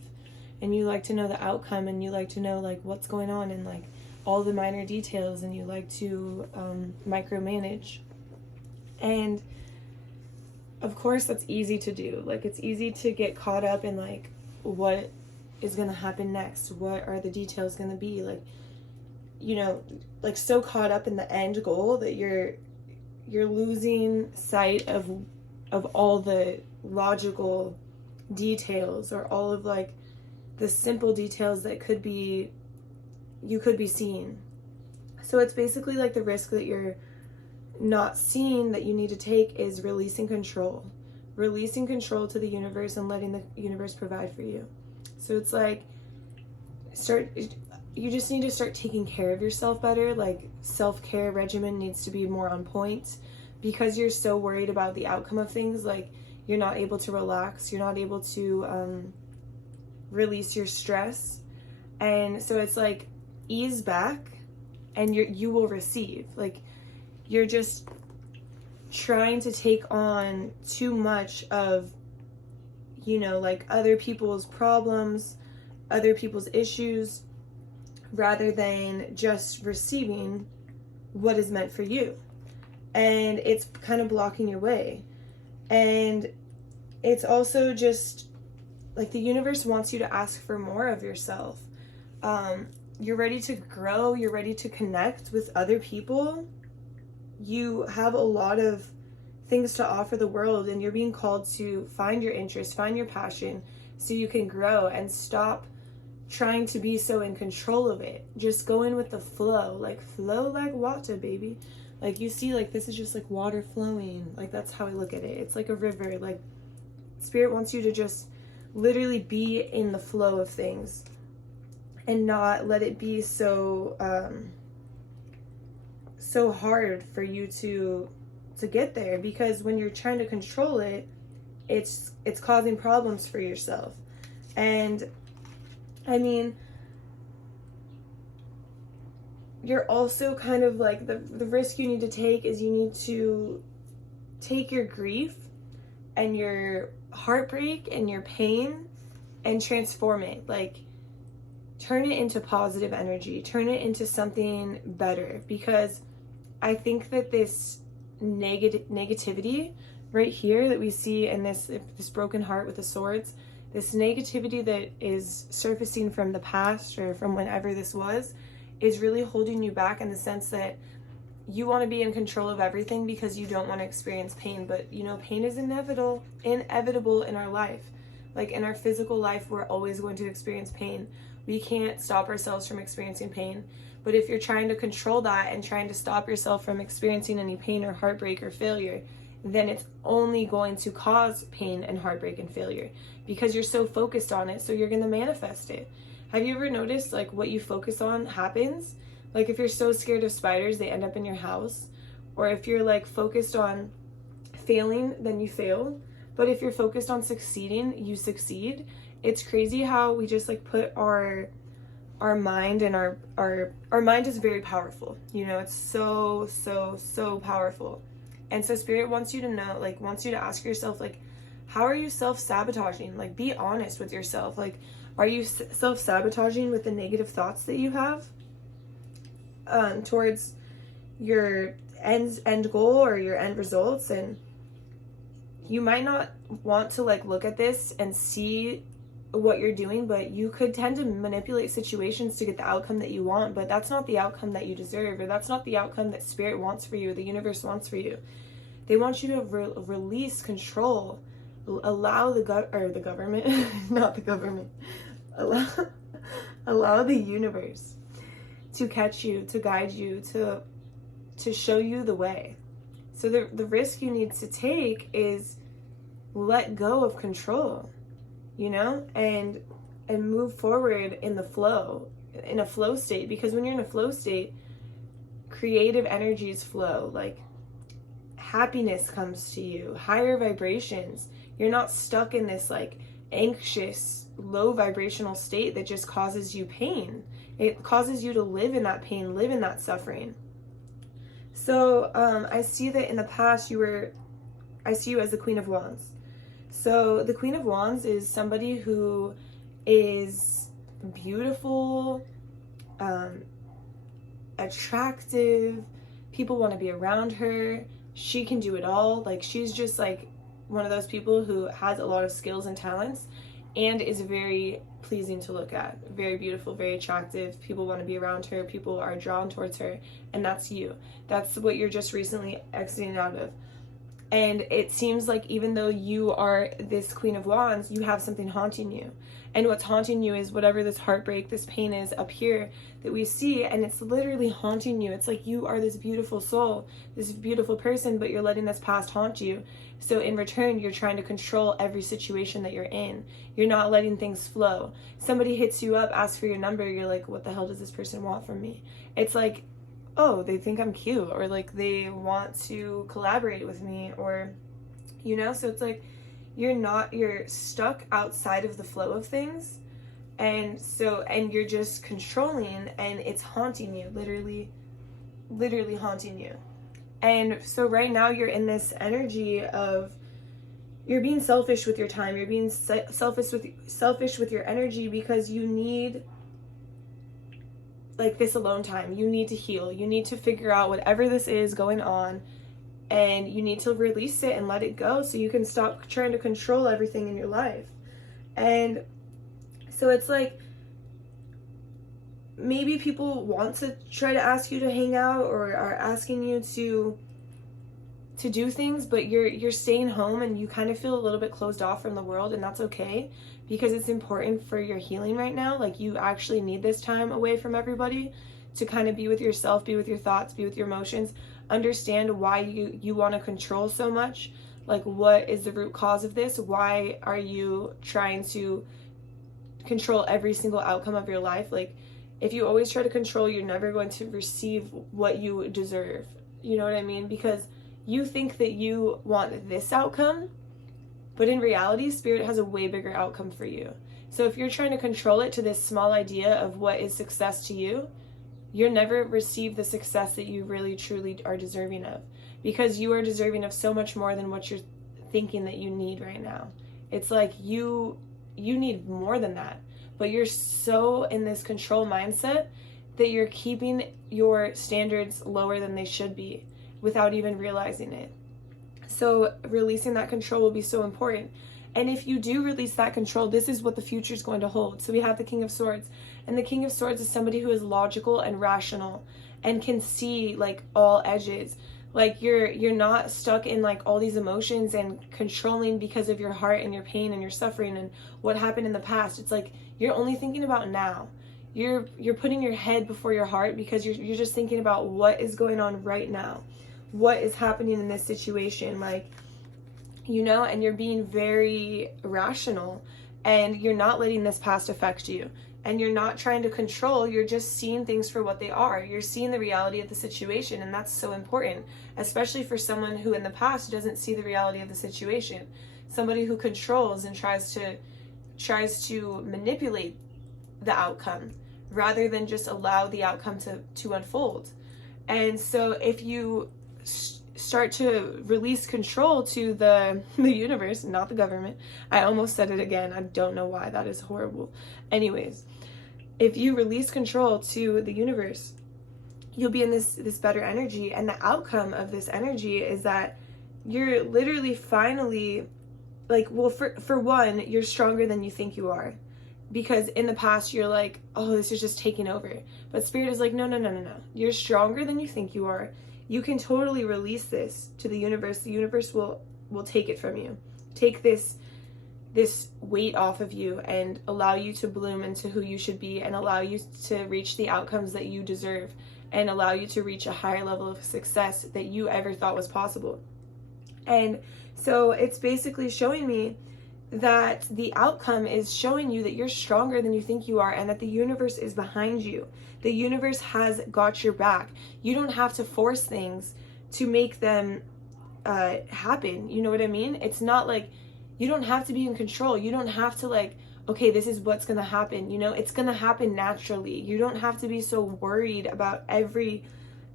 and you like to know the outcome, and you like to know like what's going on and like all the minor details, and you like to micromanage. And of course that's easy to do. Like, it's easy to get caught up in like what is going to happen next, what are the details going to be, like, you know, like so caught up in the end goal that you're losing sight of all the logical details, or all of like the simple details that you could be seeing. So it's basically like the risk that you're not seeing that you need to take is releasing control to the universe and letting the universe provide for you. So it's like you just need to start taking care of yourself better. Like, self-care regimen needs to be more on point, because you're so worried about the outcome of things. Like, you're not able to relax, you're not able to release your stress. And so it's like, ease back and you will receive. Like, you're just trying to take on too much of, you know, like other people's problems, other people's issues, rather than just receiving what is meant for you. And it's kind of blocking your way. And it's also just like the universe wants you to ask for more of yourself. You're ready to grow, you're ready to connect with other people. You have a lot of things to offer the world, and you're being called to find your interest, find your passion, so you can grow and stop trying to be so in control of it. Just go in with the flow like water, baby. Like, you see, like, this is just like water flowing. Like, that's how I look at it. It's like a river. Like, Spirit wants you to just literally be in the flow of things and not let it be so hard for you to get there, because when you're trying to control it, it's causing problems for yourself. And I mean, you're also kind of like, the risk you need to take is you need to take your grief and your heartbreak and your pain and transform it. Like, turn it into positive energy, turn it into something better. Because I think that this negativity right here that we see in this broken heart with the swords, this negativity that is surfacing from the past or from whenever this was, is really holding you back, in the sense that you want to be in control of everything because you don't want to experience pain. But, you know, pain is inevitable in our life. Like, in our physical life, we're always going to experience pain. We can't stop ourselves from experiencing pain. But if you're trying to control that and trying to stop yourself from experiencing any pain or heartbreak or failure, then it's only going to cause pain and heartbreak and failure, because you're so focused on it. So you're going to manifest it. Have you ever noticed, like, what you focus on happens? Like, if you're so scared of spiders, they end up in your house. Or if you're like focused on failing, then you fail. But if you're focused on succeeding, you succeed. It's crazy how we just like put our mind, and our mind is very powerful. You know, it's so powerful. And so Spirit wants you to know, like, wants you to ask yourself, like, how are you self-sabotaging? Like, be honest with yourself. Like, are you self-sabotaging with the negative thoughts that you have towards your end goal or your end results? And you might not want to like look at this and see what you're doing, but you could tend to manipulate situations to get the outcome that you want. But that's not the outcome that you deserve, or that's not the outcome that Spirit wants for you, the universe wants for you. They want you to release control. Allow the government not the government, allow the universe to catch you, to guide you, to show you the way. So the risk you need to take is let go of control, you know, and move forward in the flow, in a flow state. Because when you're in a flow state, creative energies flow. Like, happiness comes to you, higher vibrations. You're not stuck in this like anxious, low vibrational state that just causes you pain. It causes you to live in that pain, live in that suffering. So I see that in the past I see you as the Queen of Wands. So the Queen of Wands is somebody who is beautiful, attractive. People want to be around her. She can do it all. Like, she's just like one of those people who has a lot of skills and talents and is very pleasing to look at. Very beautiful, very attractive. People want to be around her. People are drawn towards her. And that's you. That's what you're just recently exiting out of. And it seems like even though you are this Queen of Wands, you have something haunting you. And what's haunting you is whatever this heartbreak, this pain is up here that we see, and it's literally haunting you. It's like you are this beautiful soul, this beautiful person, but you're letting this past haunt you. So in return, you're trying to control every situation that you're in. You're not letting things flow. Somebody hits you up, asks for your number, you're like, what the hell does this person want from me? It's like, oh, they think I'm cute, or like they want to collaborate with me, or, you know, so it's like you're stuck outside of the flow of things, and you're just controlling, and it's haunting you, literally haunting you. And so right now you're in this energy of you're being selfish with your time, you're being selfish with your energy, because you need like this alone time. You need to heal. You need to figure out whatever this is going on, and you need to release it and let it go so you can stop trying to control everything in your life. And so it's like maybe people want to try to ask you to hang out or are asking you to do things, but you're staying home and you kind of feel a little bit closed off from the world, and that's okay, because it's important for your healing right now. Like, you actually need this time away from everybody to kind of be with yourself, be with your thoughts, be with your emotions, understand why you want to control so much. Like, what is the root cause of this? Why are you trying to control every single outcome of your life? Like, if you always try to control, you're never going to receive what you deserve. You know what I mean? Because you think that you want this outcome, but in reality, Spirit has a way bigger outcome for you. So if you're trying to control it to this small idea of what is success to you, you'll never receive the success that you really truly are deserving of, because you are deserving of so much more than what you're thinking that you need right now. It's like you need more than that, but you're so in this control mindset that you're keeping your standards lower than they should be without even realizing it. So releasing that control will be so important. And if you do release that control, this is what the future is going to hold. So we have the King of Swords, and the King of Swords is somebody who is logical and rational and can see like all edges. Like, you're not stuck in like all these emotions and controlling because of your heart and your pain and your suffering and what happened in the past. It's like you're only thinking about now. You're putting your head before your heart, because you're just thinking about what is going on right now. What is happening in this situation, like, you know, and you're being very rational, and you're not letting this past affect you, and you're not trying to control. You're just seeing things for what they are. You're seeing the reality of the situation, and that's so important, especially for someone who in the past doesn't see the reality of the situation. Somebody who controls and tries to manipulate the outcome rather than just allow the outcome to unfold. And so if you start to release control to the universe, not the government. I almost said it again. I don't know why. That is horrible. Anyways, if you release control to the universe, you'll be in this better energy. And the outcome of this energy is that you're literally finally, like, well, for one, you're stronger than you think you are. Because in the past, you're like, oh, this is just taking over. But Spirit is like, no. You're stronger than you think you are. You can totally release this to the universe. The universe will take it from you. Take this weight off of you and allow you to bloom into who you should be, and allow you to reach the outcomes that you deserve, and allow you to reach a higher level of success that you ever thought was possible. And so it's basically showing me that the outcome is showing you that you're stronger than you think you are, and that the universe is behind you. The universe has got your back. You don't have to force things to make them happen. You know what I mean? It's not like you don't have to be in control. You don't have to like, okay, this is what's going to happen. You know, it's going to happen naturally. You don't have to be so worried about every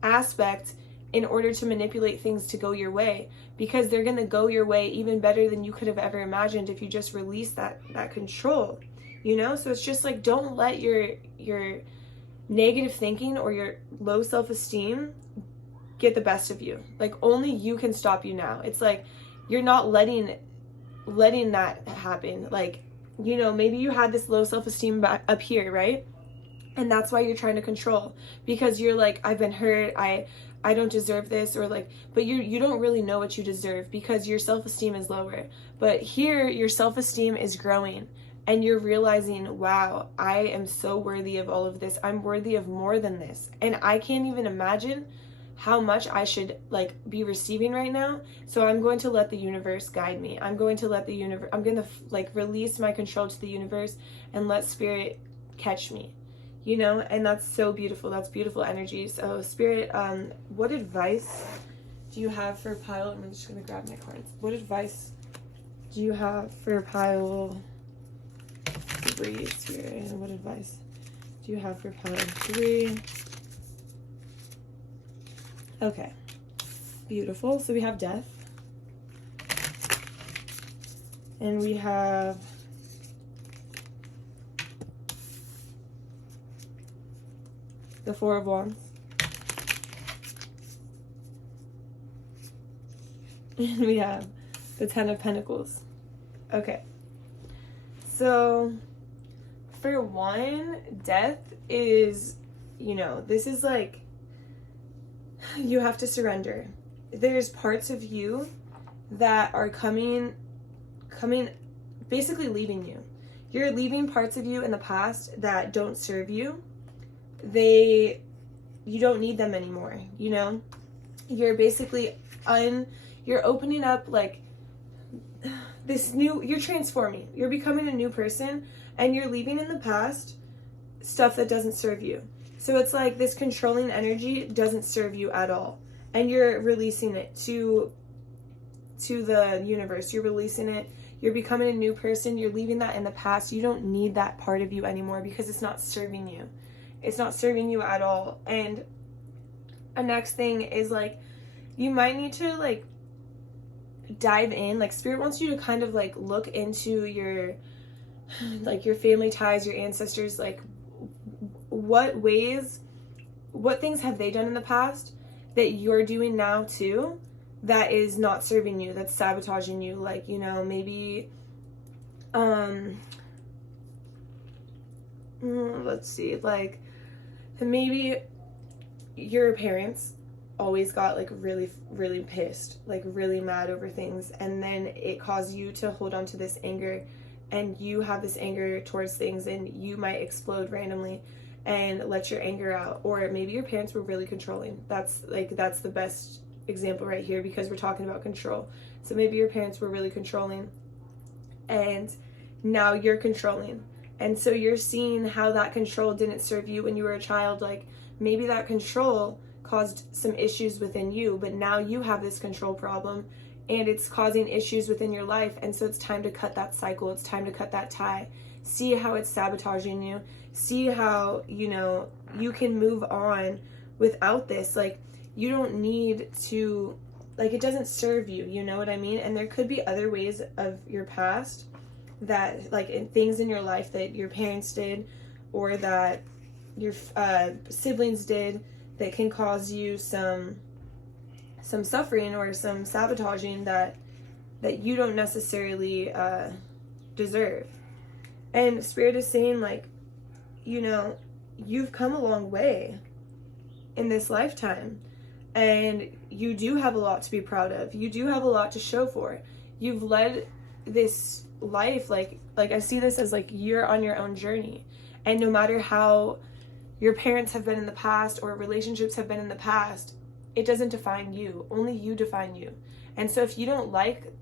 aspect in order to manipulate things to go your way, because they're going to go your way even better than you could have ever imagined if you just release that control, you know? So it's just like, don't let your negative thinking or your low self-esteem get the best of you. Like, only you can stop you now. It's like, you're not letting that happen. Like, you know, maybe you had this low self-esteem back up here, right? And that's why you're trying to control, because you're like, I've been hurt, I don't deserve this, or like, but you don't really know what you deserve because your self-esteem is lower. But here, your self-esteem is growing, and you're realizing, wow, I am so worthy of all of this. I'm worthy of more than this. And I can't even imagine how much I should like be receiving right now. So I'm going to let the universe guide me. I'm going to let the universe, I'm going to like release my control to the universe and let spirit catch me, you know? And that's so beautiful. That's beautiful energy. So spirit, what advice do you have for pile? I'm just going to grab my cards. What advice do you have for pile 3, spirit? And what advice do you have for pile 3? Okay, beautiful. So we have death, and we have the 4 of Wands, and we have the 10 of Pentacles. Okay, so for one, death is, you know, this is like, you have to surrender. There's parts of you that are coming, basically leaving you. You're leaving parts of you in the past that don't serve you. You don't need them anymore, you know? You're basically you're opening up like this new, you're transforming. You're becoming a new person, and you're leaving in the past stuff that doesn't serve you. So it's like this controlling energy doesn't serve you at all. And you're releasing it to the universe. You're releasing it. You're becoming a new person. You're leaving that in the past. You don't need that part of you anymore because it's not serving you. It's not serving you at all. And a next thing is like, you might need to like dive in. Like, spirit wants you to kind of like look into your family ties, your ancestors, like what things have they done in the past that you're doing now too that is not serving you, that's sabotaging you. Like, you know, maybe let's see, like maybe your parents always got like really, really pissed, like really mad over things, and then it caused you to hold on to this anger, and you have this anger towards things, and you might explode randomly and let your anger out. Or maybe your parents were really controlling. That's the best example right here, because we're talking about control. So maybe your parents were really controlling, and now you're controlling, and so you're seeing how that control didn't serve you when you were a child. Like, maybe that control caused some issues within you, but now you have this control problem, and it's causing issues within your life. And so it's time to cut that cycle. It's time to cut that tie. See how it's sabotaging you. See how, you know, you can move on without this. Like, you don't need to, like, it doesn't serve you, you know what I mean? And there could be other ways of your past that, like, things in your life that your parents did or that your siblings did that can cause you some suffering or some sabotaging that you don't necessarily deserve. And Spirit is saying, like, you know, you've come a long way in this lifetime, and you do have a lot to be proud of. You do have a lot to show for. You've led this life, like I see this as like you're on your own journey, and no matter how your parents have been in the past or relationships have been in the past, it doesn't define you. Only you define you. And so if you don't like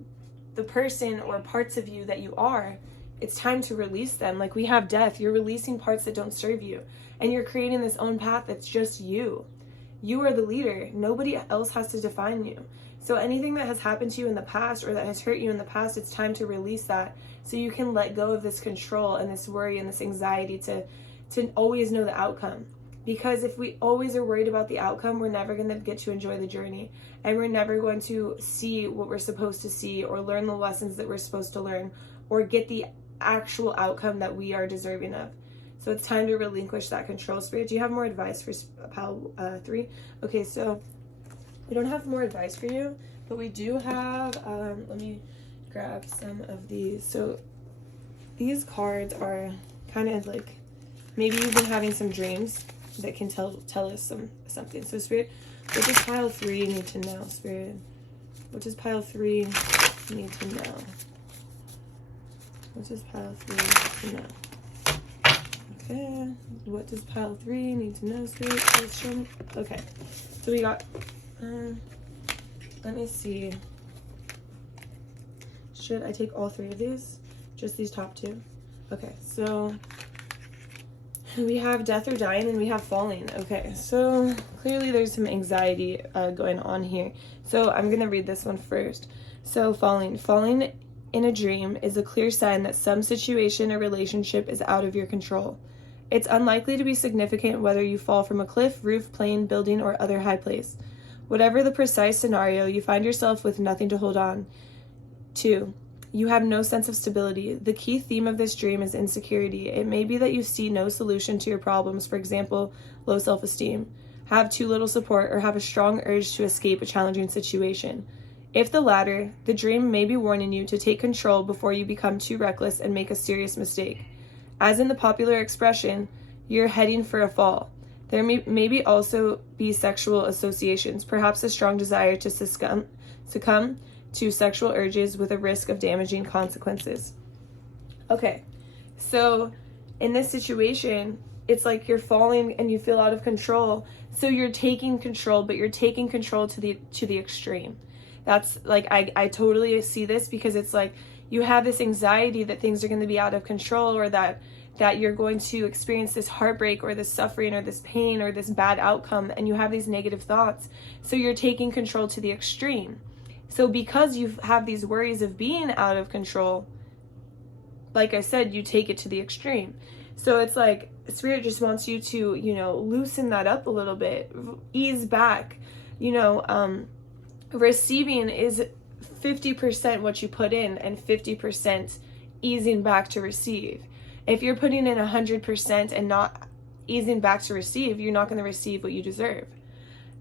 the person or parts of you that you are, it's time to release them. Like, we have death. You're releasing parts that don't serve you, and you're creating this own path that's just you. You are the leader. Nobody else has to define you. So anything that has happened to you in the past or that has hurt you in the past, it's time to release that so you can let go of this control and this worry and this anxiety to always know the outcome. Because if we always are worried about the outcome, we're never going to get to enjoy the journey. And we're never going to see what we're supposed to see, or learn the lessons that we're supposed to learn, or get the actual outcome that we are deserving of. So it's time to relinquish that control. Spirit, do you have more advice for pile 3? Okay, so we don't have more advice for you, but we do have, let me grab some of these. So these cards are kind of like, maybe you've been having some dreams that can tell us something. So Spirit, what does pile 3 need to know, Spirit? What does pile 3 need to know? What does pile 3 need to know? Okay, what does pile 3 need to know, Spirit? Please show me. Okay, so we got, let me see. Should I take all 3 of these? Just these top 2? Okay, so we have death or dying, and we have falling. Okay, so clearly there's some anxiety going on here. So I'm going to read this one first. So falling in a dream is a clear sign that some situation or relationship is out of your control. It's unlikely to be significant whether you fall from a cliff, roof, plane, building, or other high place. Whatever the precise scenario, you find yourself with nothing to hold on to. You have no sense of stability. The key theme of this dream is insecurity. It may be that you see no solution to your problems, for example, low self-esteem, have too little support, or have a strong urge to escape a challenging situation. If the latter, the dream may be warning you to take control before you become too reckless and make a serious mistake. As in the popular expression, you're heading for a fall. There may also be sexual associations, perhaps a strong desire to succumb to sexual urges with a risk of damaging consequences. Okay, so in this situation, it's like you're falling and you feel out of control. So you're taking control, but you're taking control to the extreme. That's like, I totally see this, because it's like you have this anxiety that things are going to be out of control, or that you're going to experience this heartbreak or this suffering or this pain or this bad outcome, and you have these negative thoughts. So you're taking control to the extreme. So because you have these worries of being out of control, like I said, you take it to the extreme. So it's like Spirit just wants you to, loosen that up a little bit, ease back. Receiving is 50% what you put in and 50% easing back to receive. If you're putting in 100% and not easing back to receive, you're not going to receive what you deserve.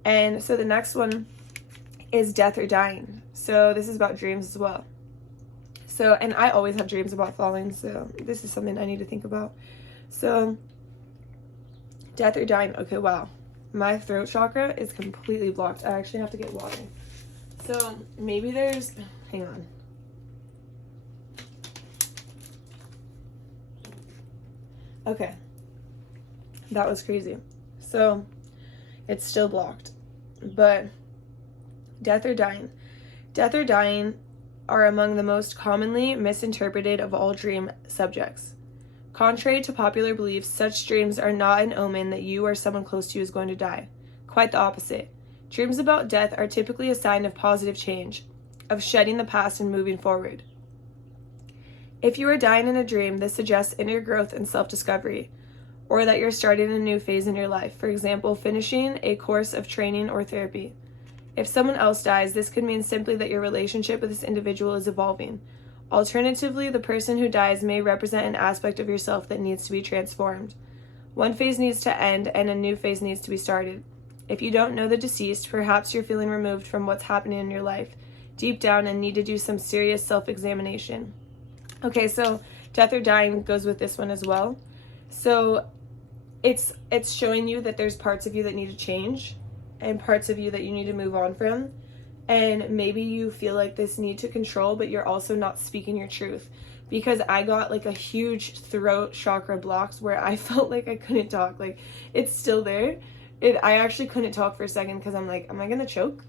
And so the next one is death or dying. So this is about dreams as well. So, and I always have dreams about falling, so this is something I need to think about. So, death or dying. Okay, wow. My throat chakra is completely blocked. I actually have to get water. So, maybe there's, hang on. Okay. That was crazy. So, it's still blocked. But, death or dying. Death or dying are among the most commonly misinterpreted of all dream subjects. Contrary to popular beliefs, such dreams are not an omen that you or someone close to you is going to die. Quite the opposite. Dreams about death are typically a sign of positive change, of shedding the past and moving forward. If you are dying in a dream, this suggests inner growth and self-discovery, or that you're starting a new phase in your life, for example, finishing a course of training or therapy. If someone else dies, this could mean simply that your relationship with this individual is evolving. Alternatively, the person who dies may represent an aspect of yourself that needs to be transformed. One phase needs to end and a new phase needs to be started. If you don't know the deceased, perhaps you're feeling removed from what's happening in your life deep down and need to do some serious self-examination. Okay, so death or dying goes with this one as well. So it's showing you that there's parts of you that need to change and parts of you that you need to move on from. And maybe you feel like this need to control, but you're also not speaking your truth. Because I got like a huge throat chakra blocks where I felt like I couldn't talk. Like, it's still there. I actually couldn't talk for a second because I'm like, am I gonna choke?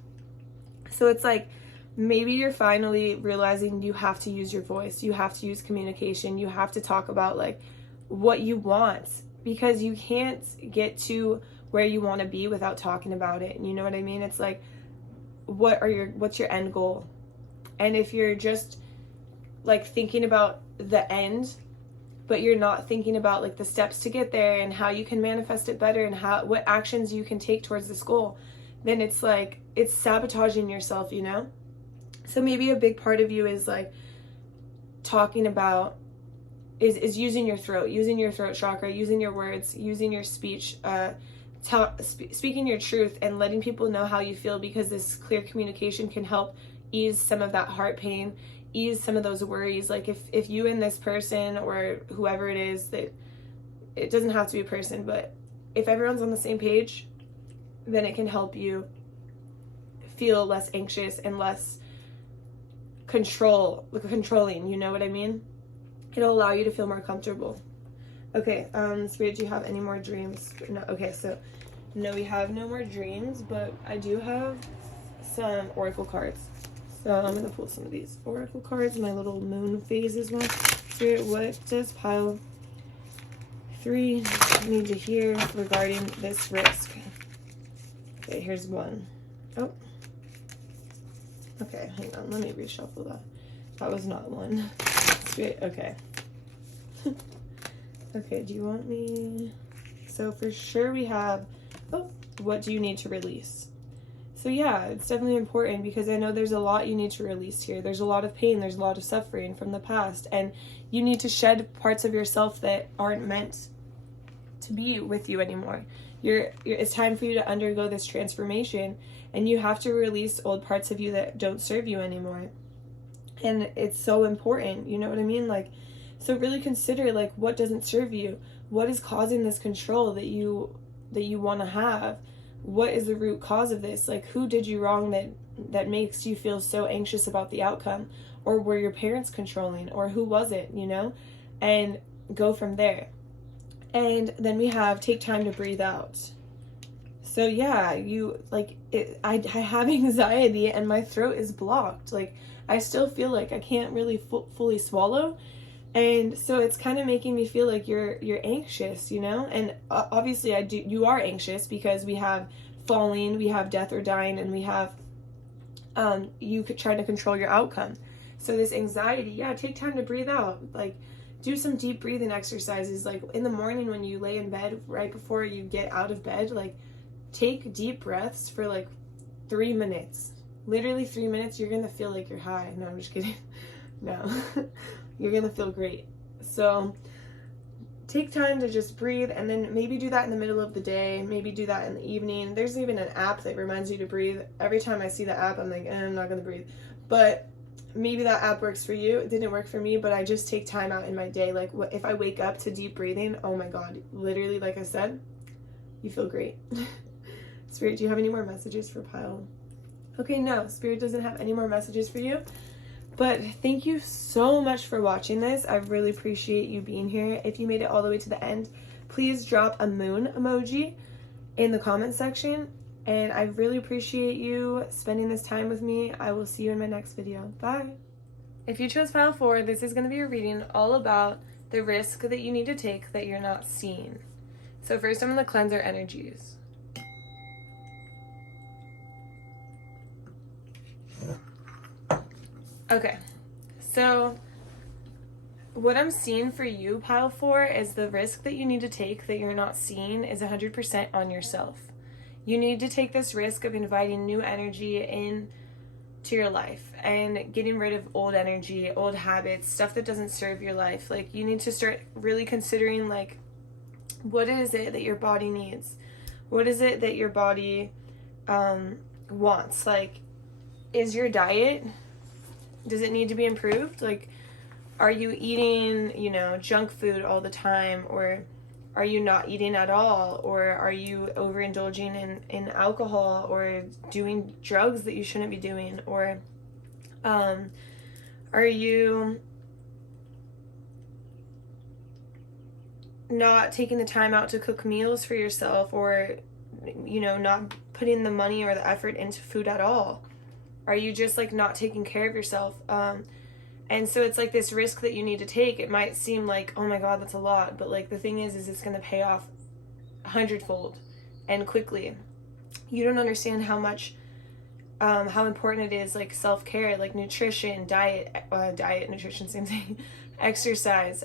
So it's like, maybe you're finally realizing you have to use your voice. You have to use communication. You have to talk about like what you want, because you can't get to where you want to be without talking about it. You know what I mean? It's like, what's your end goal? And if you're just like thinking about the end, but you're not thinking about like the steps to get there and how you can manifest it better and what actions you can take towards this goal, then it's like it's sabotaging yourself, you know? So maybe a big part of you is like talking about is using your throat chakra, using your words, using your speech, speaking your truth and letting people know how you feel, because this clear communication can help ease some of that heart pain, ease some of those worries. Like if you and this person or whoever it is, that it doesn't have to be a person, but if everyone's on the same page, then it can help you feel less anxious and less controlling, you know what I mean? It'll allow you to feel more comfortable. Okay, Spirit, do you have any more dreams? No. Okay, so no, we have no more dreams, but I do have some oracle cards. So I'm going to pull some of these oracle cards, my little moon phases one. Spirit, what does pile 3 need to hear regarding this risk? Okay, here's one. Oh. Okay, hang on. Let me reshuffle that. That was not one. Spirit, okay. Okay, do you want me... So for sure we have... Oh, what do you need to release? So yeah, it's definitely important, because I know there's a lot you need to release here. There's a lot of pain, there's a lot of suffering from the past, and you need to shed parts of yourself that aren't meant to be with you anymore. It's time for you to undergo this transformation, and you have to release old parts of you that don't serve you anymore. And it's so important, you know what I mean? Like, so really consider, like, what doesn't serve you? What is causing this control that you want to have? What is the root cause of this? Like, who did you wrong that makes you feel so anxious about the outcome? Or were your parents controlling? Or who was it, you know? And go from there. And then we have take time to breathe out. So yeah, I have anxiety and my throat is blocked. Like, I still feel like I can't really fully swallow. And so it's kind of making me feel like you're anxious, you know? And obviously you are anxious, because we have falling, we have death or dying, and we have you trying to control your outcome. So this anxiety, yeah, take time to breathe out. Like, do some deep breathing exercises. Like in the morning when you lay in bed, right before you get out of bed, like take deep breaths for like 3 minutes. Literally 3 minutes, you're gonna feel like you're high. No, I'm just kidding. No. You're gonna feel great. So take time to just breathe, and then maybe do that in the middle of the day, maybe do that in the evening. There's even an app that reminds you to breathe. Every time I see the app, I'm like, I'm not gonna breathe. But maybe that app works for you. It didn't work for me, but I just take time out in my day. Like, if I wake up to deep breathing, oh my god, literally, like I said, you feel great. Spirit, do you have any more messages for Pile? Okay, no, Spirit doesn't have any more messages for you. But thank you so much for watching this. I really appreciate you being here. If you made it all the way to the end, please drop a moon emoji in the comment section. And I really appreciate you spending this time with me. I will see you in my next video. Bye. If you chose Pile 4, this is going to be a reading all about the risk that you need to take that you're not seeing. So first I'm going to cleanse our energies. Okay, so what I'm seeing for you, Pile 4, is the risk that you need to take that you're not seeing is 100% on yourself. You need to take this risk of inviting new energy into your life and getting rid of old energy, old habits, stuff that doesn't serve your life. Like, you need to start really considering, like, what is it that your body needs? What is it that your body wants? Like, is your diet... does it need to be improved? Like, are you eating, junk food all the time? Or are you not eating at all? Or are you overindulging in alcohol or doing drugs that you shouldn't be doing? Or are you not taking the time out to cook meals for yourself? Or, not putting the money or the effort into food at all? Are you just like not taking care of yourself? And so it's like this risk that you need to take. It might seem like, oh my god, that's a lot, but like the thing is it's going to pay off 100-fold and quickly. You don't understand how much how important it is, like self-care, like nutrition, diet, nutrition, same thing, exercise,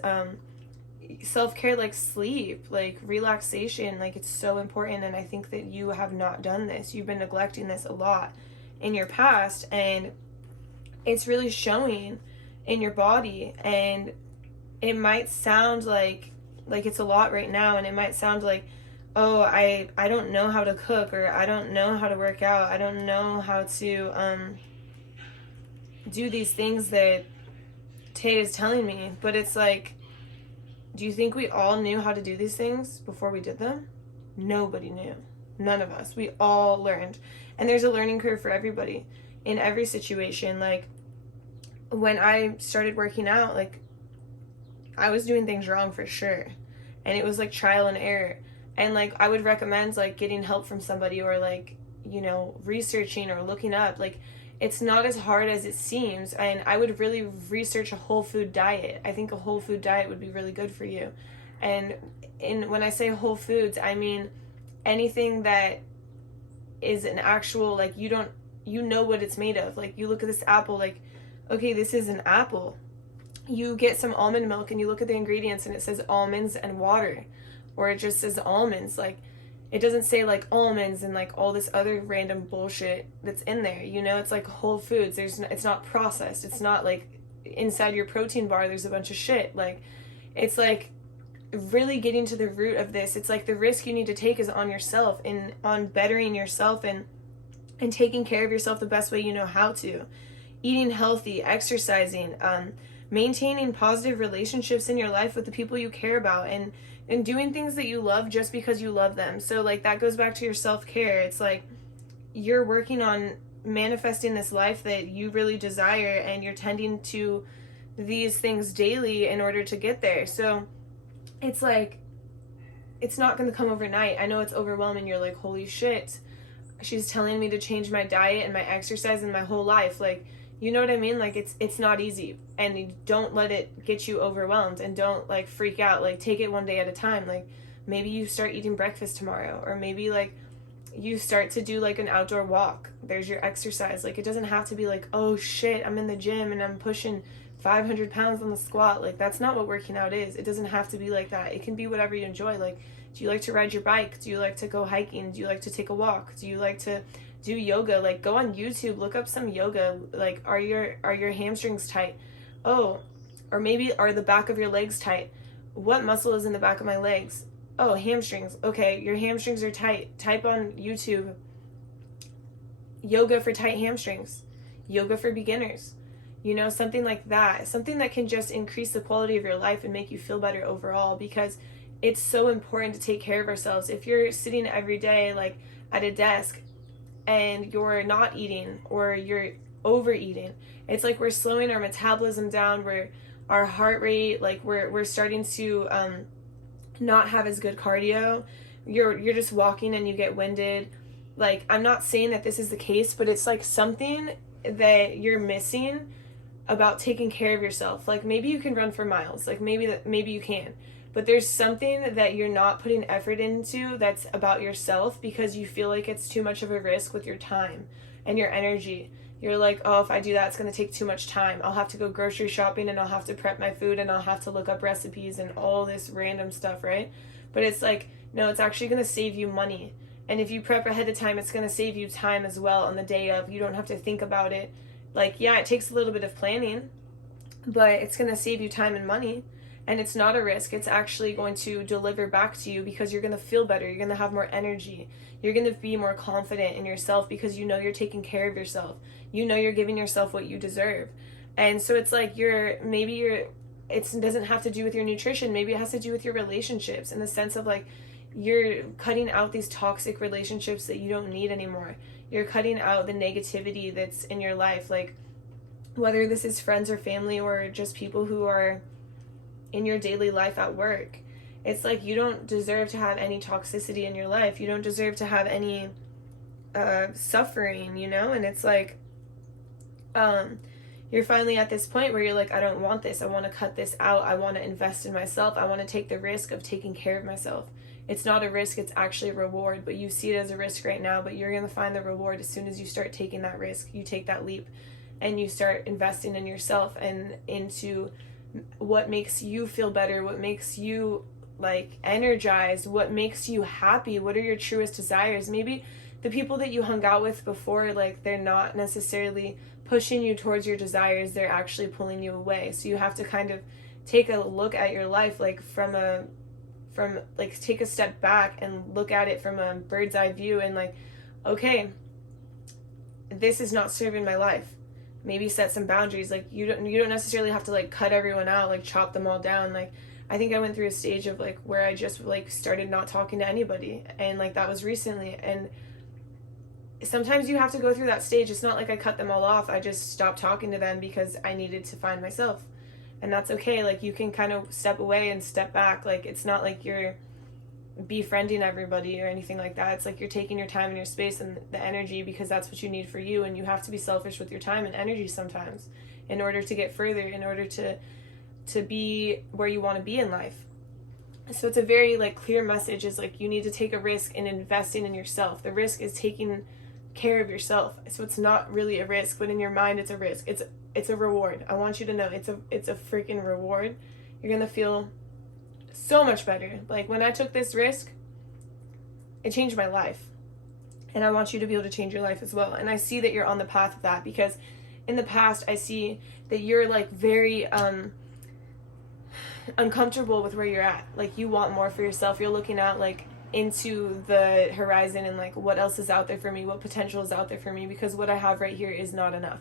self-care, like sleep, like relaxation, like it's so important. And I think that you have not done this. You've been neglecting this a lot in your past, and it's really showing in your body. And it might sound like it's a lot right now, and it might sound like, oh, I don't know how to cook, or I don't know how to work out, I don't know how to do these things that Tay is telling me. But it's like, do you think we all knew how to do these things before we did them? Nobody knew. None of us. We all learned. And there's a learning curve for everybody in every situation. Like, when I started working out, like, I was doing things wrong for sure. And it was like trial and error. And like, I would recommend like getting help from somebody, or like, you know, researching or looking up. Like, it's not as hard as it seems. And I would really research a whole food diet. I think a whole food diet would be really good for you. And when I say whole foods, I mean anything that is an actual, like, you know what it's made of. Like, you look at this apple, like, okay, this is an apple. You get some almond milk and you look at the ingredients and it says almonds and water, or it just says almonds. Like, it doesn't say like almonds and like all this other random bullshit that's in there. You know, it's like whole foods. It's not processed. It's not like inside your protein bar there's a bunch of shit. Like, it's like really getting to the root of this. It's like the risk you need to take is on yourself, and on bettering yourself, and taking care of yourself the best way you know how to. Eating healthy, exercising, maintaining positive relationships in your life with the people you care about, and doing things that you love just because you love them. So like, that goes back to your self-care. It's like, you're working on manifesting this life that you really desire, and you're tending to these things daily in order to get there. So it's like, it's not going to come overnight. I know it's overwhelming. You're like, holy shit, she's telling me to change my diet and my exercise and my whole life. Like, you know what I mean? Like, it's not easy, and don't let it get you overwhelmed, and don't like freak out. Like, take it one day at a time. Like, maybe you start eating breakfast tomorrow, or maybe like you start to do like an outdoor walk. There's your exercise. Like, it doesn't have to be like, oh shit, I'm in the gym and I'm pushing 500 pounds on the squat. Like, that's not what working out is. It doesn't have to be like that. It can be whatever you enjoy. Like, do you like to ride your bike? Do you like to go hiking? Do you like to take a walk? Do you like to do yoga? Like, go on YouTube, look up some yoga. Like, are your hamstrings tight? Oh, or maybe are the back of your legs tight? What muscle is in the back of my legs? Oh, hamstrings. Okay, your hamstrings are tight. Type on YouTube, yoga for tight hamstrings, yoga for beginners. You know, something like that. Something that can just increase the quality of your life and make you feel better overall, because it's so important to take care of ourselves. If you're sitting every day like at a desk and you're not eating, or you're overeating, it's like we're slowing our metabolism down, where our heart rate, like we're starting to not have as good cardio. You're just walking and you get winded. Like, I'm not saying that this is the case, but it's like something that you're missing about taking care of yourself. Like, maybe you can run for miles, like maybe you can, but there's something that you're not putting effort into that's about yourself, because you feel like it's too much of a risk with your time and your energy. You're like, oh, if I do that, it's going to take too much time. I'll have to go grocery shopping, and I'll have to prep my food, and I'll have to look up recipes and all this random stuff, right? But it's like, no, it's actually going to save you money. And if you prep ahead of time, it's going to save you time as well on the day of. You don't have to think about it. Like, yeah, it takes a little bit of planning, but it's going to save you time and money. And it's not a risk. It's actually going to deliver back to you, because you're going to feel better. You're going to have more energy. You're going to be more confident in yourself, because you know you're taking care of yourself. You know you're giving yourself what you deserve. And so it's like it doesn't have to do with your nutrition. Maybe it has to do with your relationships, in the sense of like, you're cutting out these toxic relationships that you don't need anymore. You're cutting out the negativity that's in your life. Like, whether this is friends or family, or just people who are in your daily life at work. It's like, you don't deserve to have any toxicity in your life. You don't deserve to have any suffering, you know? And it's like, you're finally at this point where you're like, I don't want this. I want to cut this out. I want to invest in myself. I want to take the risk of taking care of myself. It's not a risk, it's actually a reward, but you see it as a risk right now, but you're going to find the reward as soon as you start taking that risk. You take that leap and you start investing in yourself and into what makes you feel better, what makes you like energized, what makes you happy, what are your truest desires. Maybe the people that you hung out with before, like, they're not necessarily pushing you towards your desires, they're actually pulling you away. So you have to kind of take a look at your life, like take a step back and look at it from a bird's eye view, and like, okay, this is not serving my life. Maybe set some boundaries. Like, you don't necessarily have to like cut everyone out, like chop them all down. Like, I think I went through a stage of like where I just like started not talking to anybody, and like that was recently. And sometimes you have to go through that stage. It's not like I cut them all off. I just stopped talking to them because I needed to find myself. And that's okay. Like, you can kind of step away and step back. Like, it's not like you're befriending everybody or anything like that. It's like you're taking your time and your space and the energy, because that's what you need for you. And you have to be selfish with your time and energy sometimes in order to get further, in order to be where you want to be in life. So it's a very like clear message, is like, you need to take a risk in investing in yourself. The risk is taking care of yourself. So it's not really a risk, but in your mind it's a risk. It's a reward. I want you to know it's a freaking reward. You're gonna feel so much better. Like, when I took this risk, it changed my life, and I want you to be able to change your life as well. And I see that you're on the path of that, because in the past I see that you're like very uncomfortable with where you're at. Like, you want more for yourself. You're looking out like into the horizon and like, what else is out there for me, what potential is out there for me, because what I have right here is not enough.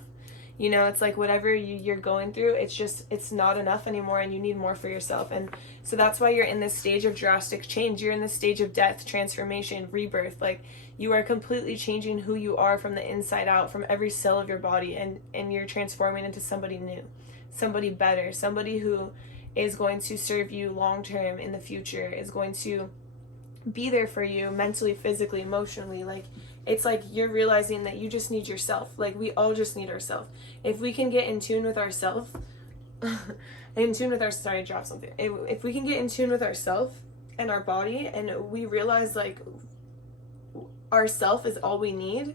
You know, it's like whatever you're going through, it's not enough anymore, and you need more for yourself. And so that's why you're in this stage of drastic change. You're in this stage of death, transformation, rebirth. Like, you are completely changing who you are from the inside out, from every cell of your body, and you're transforming into somebody new, somebody better, somebody who is going to serve you long term in the future, is going to be there for you mentally, physically, emotionally. Like, it's like you're realizing that you just need yourself. Like, we all just need ourselves. If we can get in tune with ourselves, sorry, I dropped something. If we can get in tune with ourselves and our body, and we realize like ourself is all we need,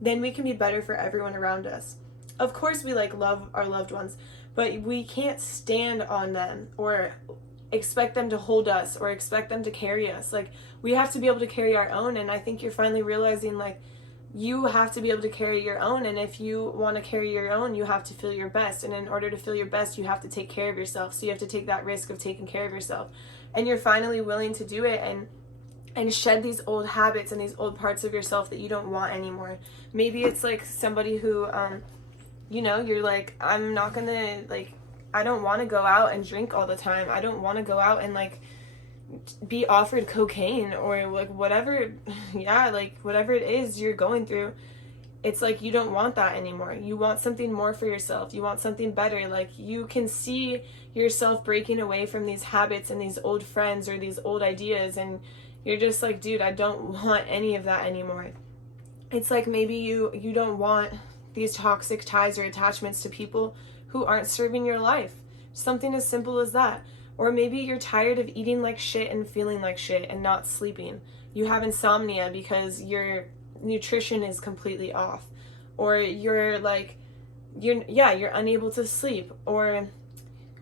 then we can be better for everyone around us. Of course, we like love our loved ones, but we can't stand on them or expect them to hold us or expect them to carry us. Like, we have to be able to carry our own. And I think you're finally realizing like you have to be able to carry your own. And if you want to carry your own, you have to feel your best. And in order to feel your best, you have to take care of yourself. So you have to take that risk of taking care of yourself. And you're finally willing to do it and shed these old habits and these old parts of yourself that you don't want anymore. Maybe it's like somebody who, you're like, I'm not gonna, like, I don't want to go out and drink all the time. I don't want to go out and like be offered cocaine or like whatever, whatever it is you're going through. It's like you don't want that anymore. You want something more for yourself. You want something better. Like, you can see yourself breaking away from these habits and these old friends or these old ideas, and you're just like, dude, I don't want any of that anymore. It's like maybe you don't want these toxic ties or attachments to people who aren't serving your life. Something as simple as that. Or maybe you're tired of eating like shit and feeling like shit and not sleeping. You have insomnia because your nutrition is completely off. Or you're unable to sleep. Or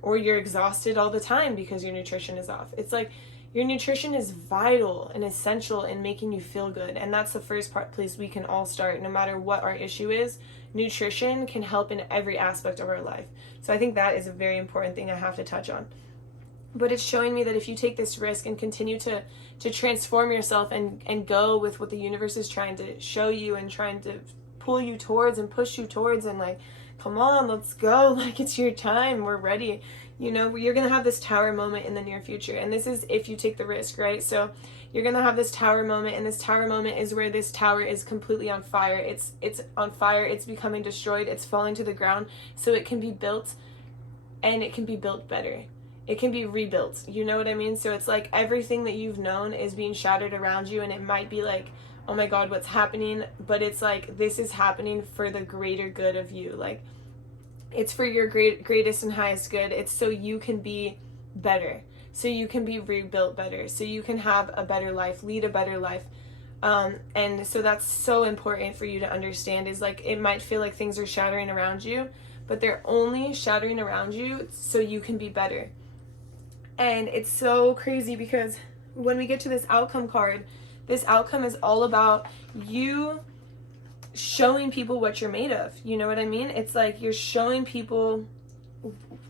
you're exhausted all the time because your nutrition is off. It's like your nutrition is vital and essential in making you feel good. And that's the first place we can all start, no matter what our issue is. Nutrition can help in every aspect of our life. So I think that is a very important thing I have to touch on. But it's showing me that if you take this risk and continue to transform yourself and go with what the universe is trying to show you and trying to pull you towards and push you towards, and like, come on, let's go. Like, it's your time. We're ready. You're going to have this tower moment in the near future. And this is if you take the risk, right? So you're going to have this tower moment, and this tower moment is where this tower is completely on fire. It's on fire. It's becoming destroyed. It's falling to the ground so it can be built, and it can be built better. It can be rebuilt. You know what I mean? So it's like everything that you've known is being shattered around you, and it might be like, oh my God, what's happening? But it's like, this is happening for the greater good of you. Like, it's for your greatest and highest good. It's so you can be better, so you can be rebuilt better, so you can have a better life, lead a better life. And so that's so important for you to understand, is like, it might feel like things are shattering around you, but they're only shattering around you so you can be better. And it's so crazy because when we get to this outcome card, this outcome is all about you showing people what you're made of. You know what I mean? It's like you're showing people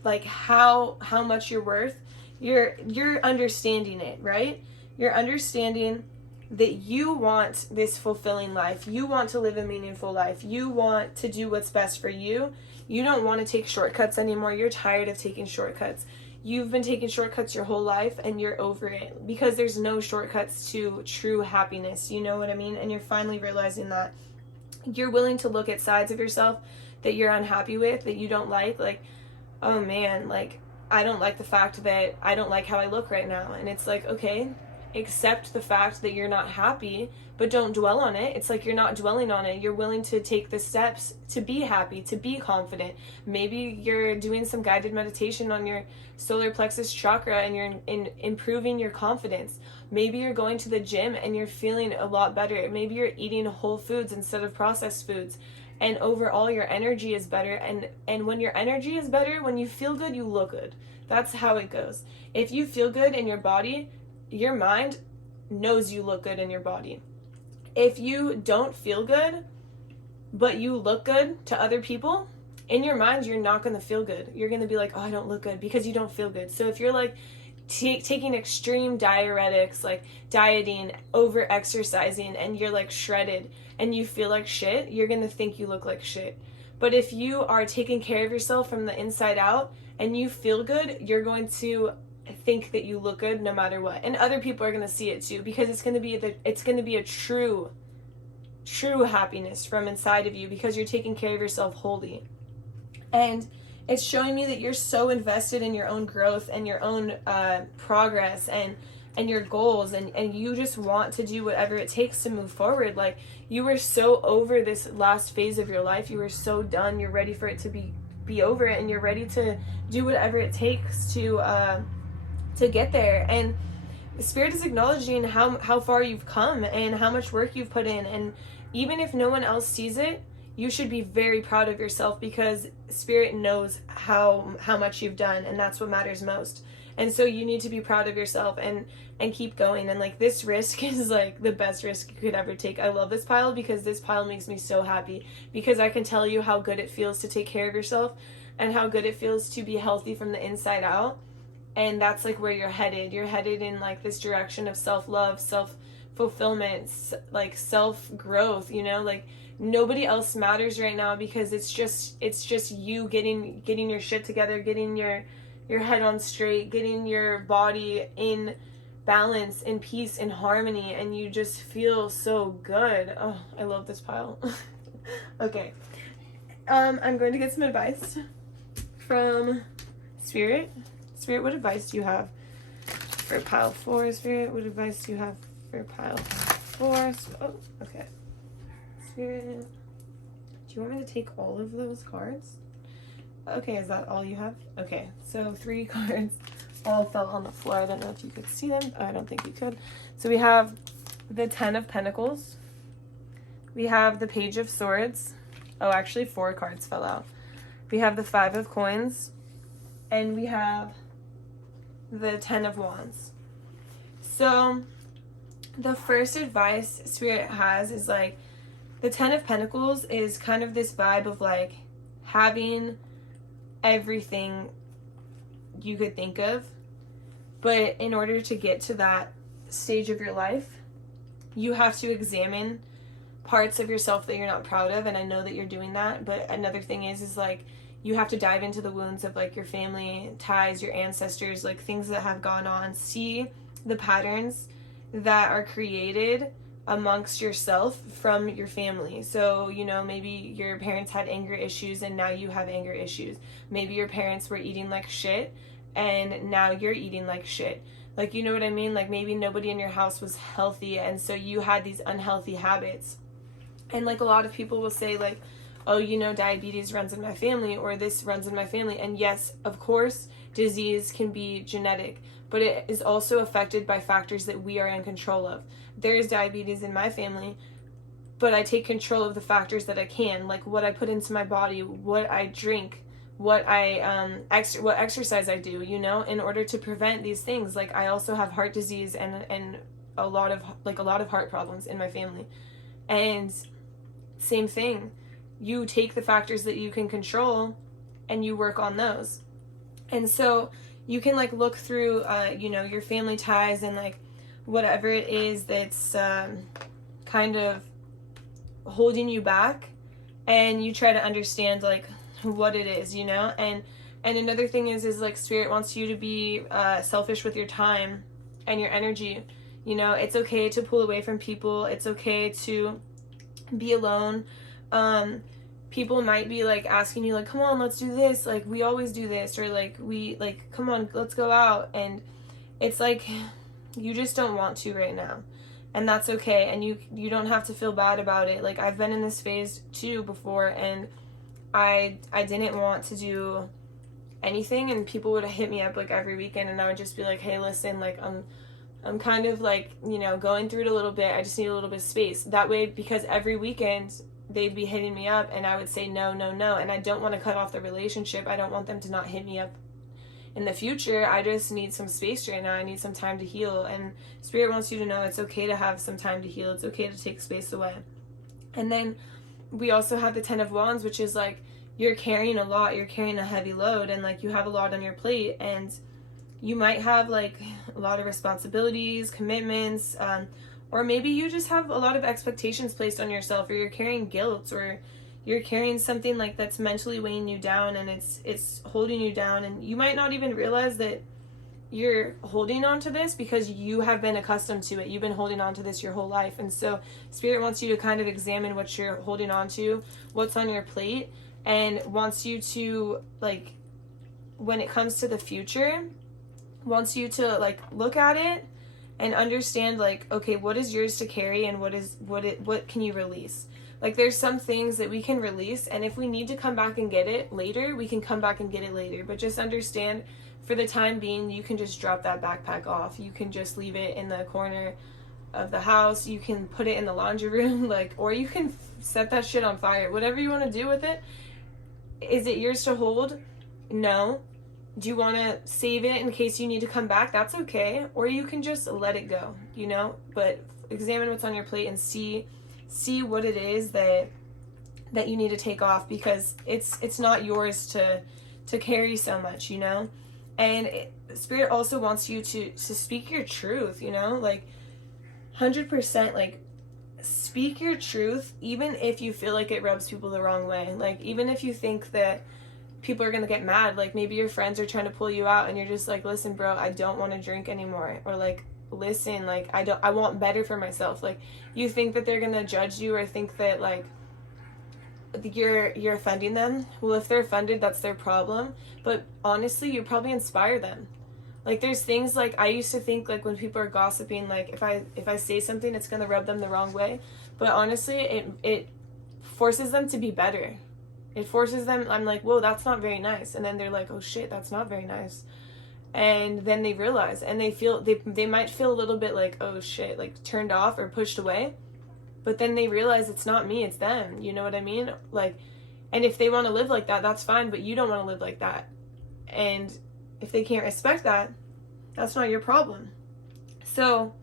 like how much you're worth. You're understanding it, right? You're understanding that you want this fulfilling life. You want to live a meaningful life. You want to do what's best for you. You don't want to take shortcuts anymore. You're tired of taking shortcuts. You've been taking shortcuts your whole life and you're over it because there's no shortcuts to true happiness. You know what I mean? And you're finally realizing that you're willing to look at sides of yourself that you're unhappy with, that you don't like, oh man, like, I don't like the fact that I don't like how I look right now. And it's like, okay, accept the fact that you're not happy, but don't dwell on it. It's like you're not dwelling on it. You're willing to take the steps to be happy, to be confident. Maybe you're doing some guided meditation on your solar plexus chakra and you're improving your confidence. Maybe you're going to the gym and you're feeling a lot better. Maybe you're eating whole foods instead of processed foods. And overall, your energy is better. And when your energy is better, when you feel good, you look good. That's how it goes. If you feel good in your body, your mind knows you look good in your body. If you don't feel good, but you look good to other people, in your mind, you're not going to feel good. You're going to be like, oh, I don't look good because you don't feel good. So if you're like taking extreme diuretics, like dieting, over exercising, and you're like shredded and you feel like shit, you're going to think you look like shit. But if you are taking care of yourself from the inside out and you feel good, you're going to think that you look good no matter what. And other people are going to see it too, because it's going to be a true happiness from inside of you because you're taking care of yourself wholly. And it's showing me that you're so invested in your own growth and your own progress and your goals, and you just want to do whatever it takes to move forward. Like, you were so over this last phase of your life. You were so done. You're ready for it to be over it, and you're ready to do whatever it takes to get there. And Spirit is acknowledging how far you've come and how much work you've put in. And even if no one else sees it, you should be very proud of yourself because Spirit knows how much you've done, and that's what matters most. And so you need to be proud of yourself and keep going. And like, this risk is like the best risk you could ever take. I love this pile because this pile makes me so happy, because I can tell you how good it feels to take care of yourself and how good it feels to be healthy from the inside out. And that's like where you're headed. You're headed in like this direction of self-love, self-fulfillment, like self-growth, you know, like nobody else matters right now because it's just you getting your shit together, getting your head on straight, getting your body in balance, in peace, in harmony, and you just feel so good. Oh, I love this pile. Okay. I'm going to get some advice from Spirit. Spirit, what advice do you have for pile 4? Spirit, what advice do you have for pile 4? Oh, okay. Spirit, do you want me to take all of those cards? Okay, is that all you have? Okay, so 3 cards all fell on the floor. I don't know if you could see them. I don't think you could. So we have the 10 of Pentacles. We have the Page of Swords. Oh, actually 4 cards fell out. We have the 5 of Coins. And we have the 10 of Wands. So the first advice Spirit has is like, the 10 of Pentacles is kind of this vibe of like having everything you could think of, but in order to get to that stage of your life, you have to examine parts of yourself that you're not proud of, and I know that you're doing that. But another thing is like, you have to dive into the wounds of like your family ties, your ancestors, like things that have gone on. See the patterns that are created amongst yourself from your family. So, you know, maybe your parents had anger issues and now you have anger issues. Maybe your parents were eating like shit and now you're eating like shit. Like, you know what I mean? Like, maybe nobody in your house was healthy and so you had these unhealthy habits. And like, a lot of people will say like, oh, you know, diabetes runs in my family, or this runs in my family. And yes, of course, disease can be genetic, but it is also affected by factors that we are in control of. There is diabetes in my family, but I take control of the factors that I can, like what I put into my body, what I drink, what what exercise I do, you know, in order to prevent these things. Like, I also have heart disease and a lot of heart problems in my family. And same thing, you take the factors that you can control and you work on those. And so you can like look through you know, your family ties and like whatever it is that's kind of holding you back, and you try to understand like what it is, you know. And another thing is like Spirit wants you to be selfish with your time and your energy. You know, it's okay to pull away from people. It's okay to be alone. People might be like asking you like, come on, let's do this, like we always do this, or like we like, come on, let's go out, and it's like you just don't want to right now, and that's okay. And you don't have to feel bad about it. Like, I've been in this phase too before, and I didn't want to do anything, and people would hit me up like every weekend, and I would just be like, hey, listen, like I'm kind of like, you know, going through it a little bit. I just need a little bit of space. That way, because every weekend they'd be hitting me up and I would say no, no, no. And I don't want to cut off the relationship. I don't want them to not hit me up in the future. I just need some space right now. I need some time to heal. And Spirit wants you to know it's okay to have some time to heal. It's okay to take space away. And then we also have the 10 of Wands, which is like, you're carrying a lot. You're carrying a heavy load, and like you have a lot on your plate, and you might have like a lot of responsibilities, commitments, or maybe you just have a lot of expectations placed on yourself, or you're carrying guilt, or you're carrying something like that's mentally weighing you down, and it's holding you down, and you might not even realize that you're holding on to this because you have been accustomed to it. You've been holding on to this your whole life. And so Spirit wants you to kind of examine what you're holding on to, what's on your plate, and wants you to, like, when it comes to the future, wants you to like look at it and understand like, okay, what is yours to carry, and what can you release? Like, there's some things that we can release, and if we need to come back and get it later, we can come back and get it later. But just understand, for the time being, you can just drop that backpack off. You can just leave it in the corner of the house. You can put it in the laundry room, like, or you can set that shit on fire. Whatever you want to do with it. Is it yours to hold? No. Do you want to save it in case you need to come back? That's okay. Or you can just let it go, you know? But examine what's on your plate and see what it is that you need to take off, because it's not yours to carry so much, you know? And Spirit also wants you to speak your truth, you know? Like, 100%, like, speak your truth, even if you feel like it rubs people the wrong way. Like, even if you think that people are gonna get mad, like maybe your friends are trying to pull you out and you're just like, listen bro, I don't want to drink anymore, or like, listen, like I want better for myself. Like, you think that they're gonna judge you or think that like you're offending them. Well, if they're offended, that's their problem, but honestly, you probably inspire them. Like, there's things like, I used to think like when people are gossiping, like if I say something, it's gonna rub them the wrong way, but honestly, it forces them to be better. It forces them, I'm like, whoa, that's not very nice. And then they're like, oh shit, that's not very nice. And then they realize, and they might feel a little bit like, oh shit, like turned off or pushed away. But then they realize it's not me, it's them. You know what I mean? Like, and if they want to live like that, that's fine, but you don't want to live like that. And if they can't respect that, that's not your problem. So,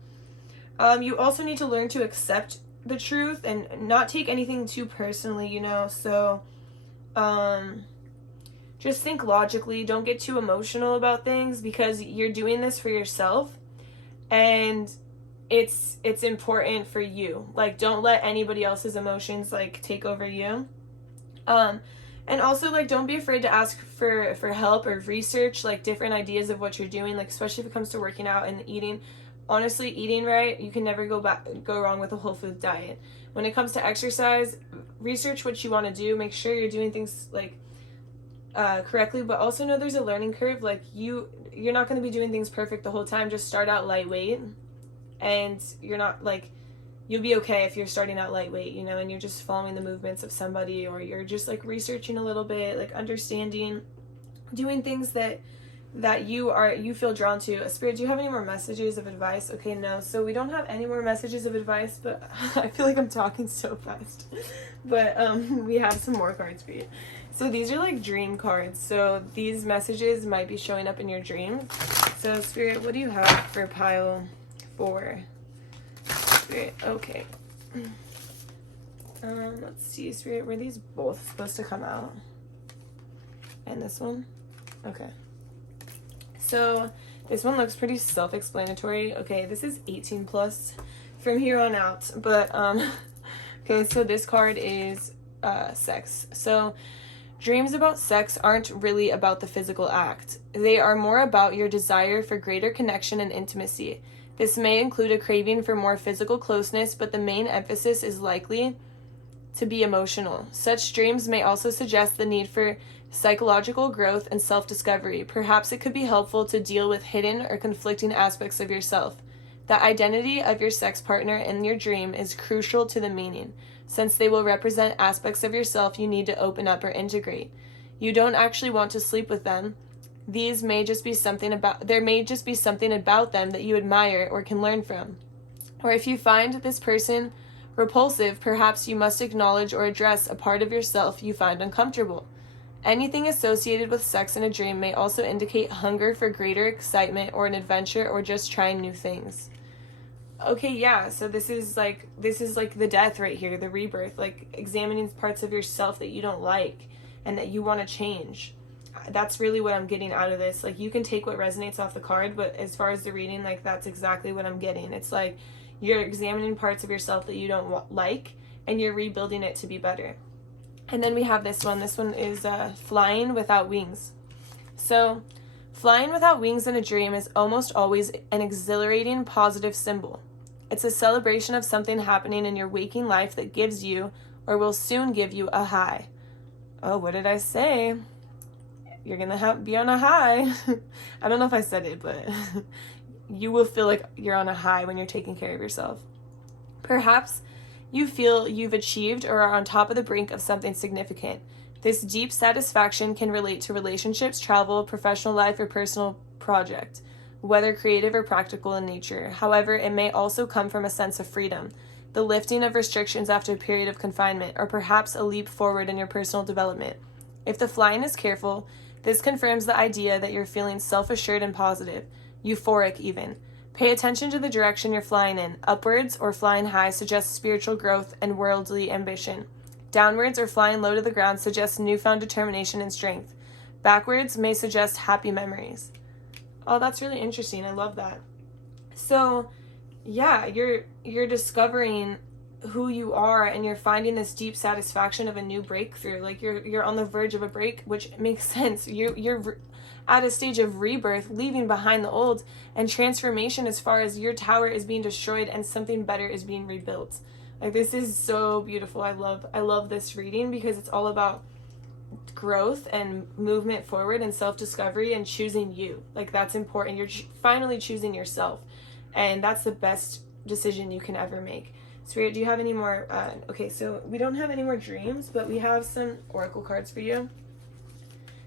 you also need to learn to accept the truth and not take anything too personally, you know? So, just think logically. Don't get too emotional about things, because you're doing this for yourself, and it's important for you. Like, don't let anybody else's emotions like take over you. And also, like, don't be afraid to ask for help or research like different ideas of what you're doing, like especially if it comes to working out and eating. Honestly, eating right, you can never go wrong with a whole food diet. When it comes to exercise, research what you want to do. Make sure you're doing things like correctly, but also know there's a learning curve. Like, you're not going to be doing things perfect the whole time. Just start out lightweight, and you're not like, you'll be okay if you're starting out lightweight, you know, and you're just following the movements of somebody, or you're just like researching a little bit, like understanding, doing things that that you feel drawn to. Spirit, do you have any more messages of advice? Okay, no. So we don't have any more messages of advice, but I feel like I'm talking so fast. But we have some more cards for you. So these are like dream cards. So these messages might be showing up in your dreams. So Spirit, what do you have for pile 4? Spirit, okay. Let's see, Spirit, were these both supposed to come out? And this one? Okay. So this one looks pretty self-explanatory. Okay, this is 18 plus from here on out. But, okay, so this card is sex. So dreams about sex aren't really about the physical act. They are more about your desire for greater connection and intimacy. This may include a craving for more physical closeness, but the main emphasis is likely to be emotional. Such dreams may also suggest the need for psychological growth and self-discovery. Perhaps it could be helpful to deal with hidden or conflicting aspects of yourself. The identity of your sex partner in your dream is crucial to the meaning, since they will represent aspects of yourself you need to open up or integrate. You don't actually want to sleep with them. There may just be something about them that you admire or can learn from. Or if you find this person repulsive, perhaps you must acknowledge or address a part of yourself you find uncomfortable. Anything associated with sex in a dream may also indicate hunger for greater excitement or an adventure or just trying new things. Okay, yeah, so this is like the death right here, the rebirth, like examining parts of yourself that you don't like and that you want to change. That's really what I'm getting out of this. Like, you can take what resonates off the card, but as far as the reading, like, that's exactly what I'm getting. It's like you're examining parts of yourself that you don't like, and you're rebuilding it to be better. And then we have this one. This one is flying without wings. So flying without wings in a dream is almost always an exhilarating, positive symbol. It's a celebration of something happening in your waking life that gives you, or will soon give you, a high. Oh, what did I say? You're going to be on a high. I don't know if I said it, but you will feel like you're on a high when you're taking care of yourself. Perhaps you feel you've achieved or are on top of the brink of something significant. This deep satisfaction can relate to relationships, travel, professional life, or personal project, whether creative or practical in nature. However, it may also come from a sense of freedom, the lifting of restrictions after a period of confinement, or perhaps a leap forward in your personal development. If the flying is careful, this confirms the idea that you're feeling self-assured and positive, euphoric even. Pay attention to the direction you're flying in. Upwards or flying high suggests spiritual growth and worldly ambition. Downwards or flying low to the ground suggests newfound determination and strength. Backwards may suggest happy memories. Oh, that's really interesting. I love that. So, yeah, you're discovering who you are, and you're finding this deep satisfaction of a new breakthrough. Like, you're on the verge of a break, which makes sense. You're at a stage of rebirth, leaving behind the old, and transformation as far as your tower is being destroyed and something better is being rebuilt. Like, this is so beautiful. I love this reading because it's all about growth and movement forward and self-discovery and choosing you. Like, that's important. You're finally choosing yourself, and that's the best decision you can ever make. Spirit, do you have any more? Okay, so we don't have any more dreams, but we have some oracle cards for you.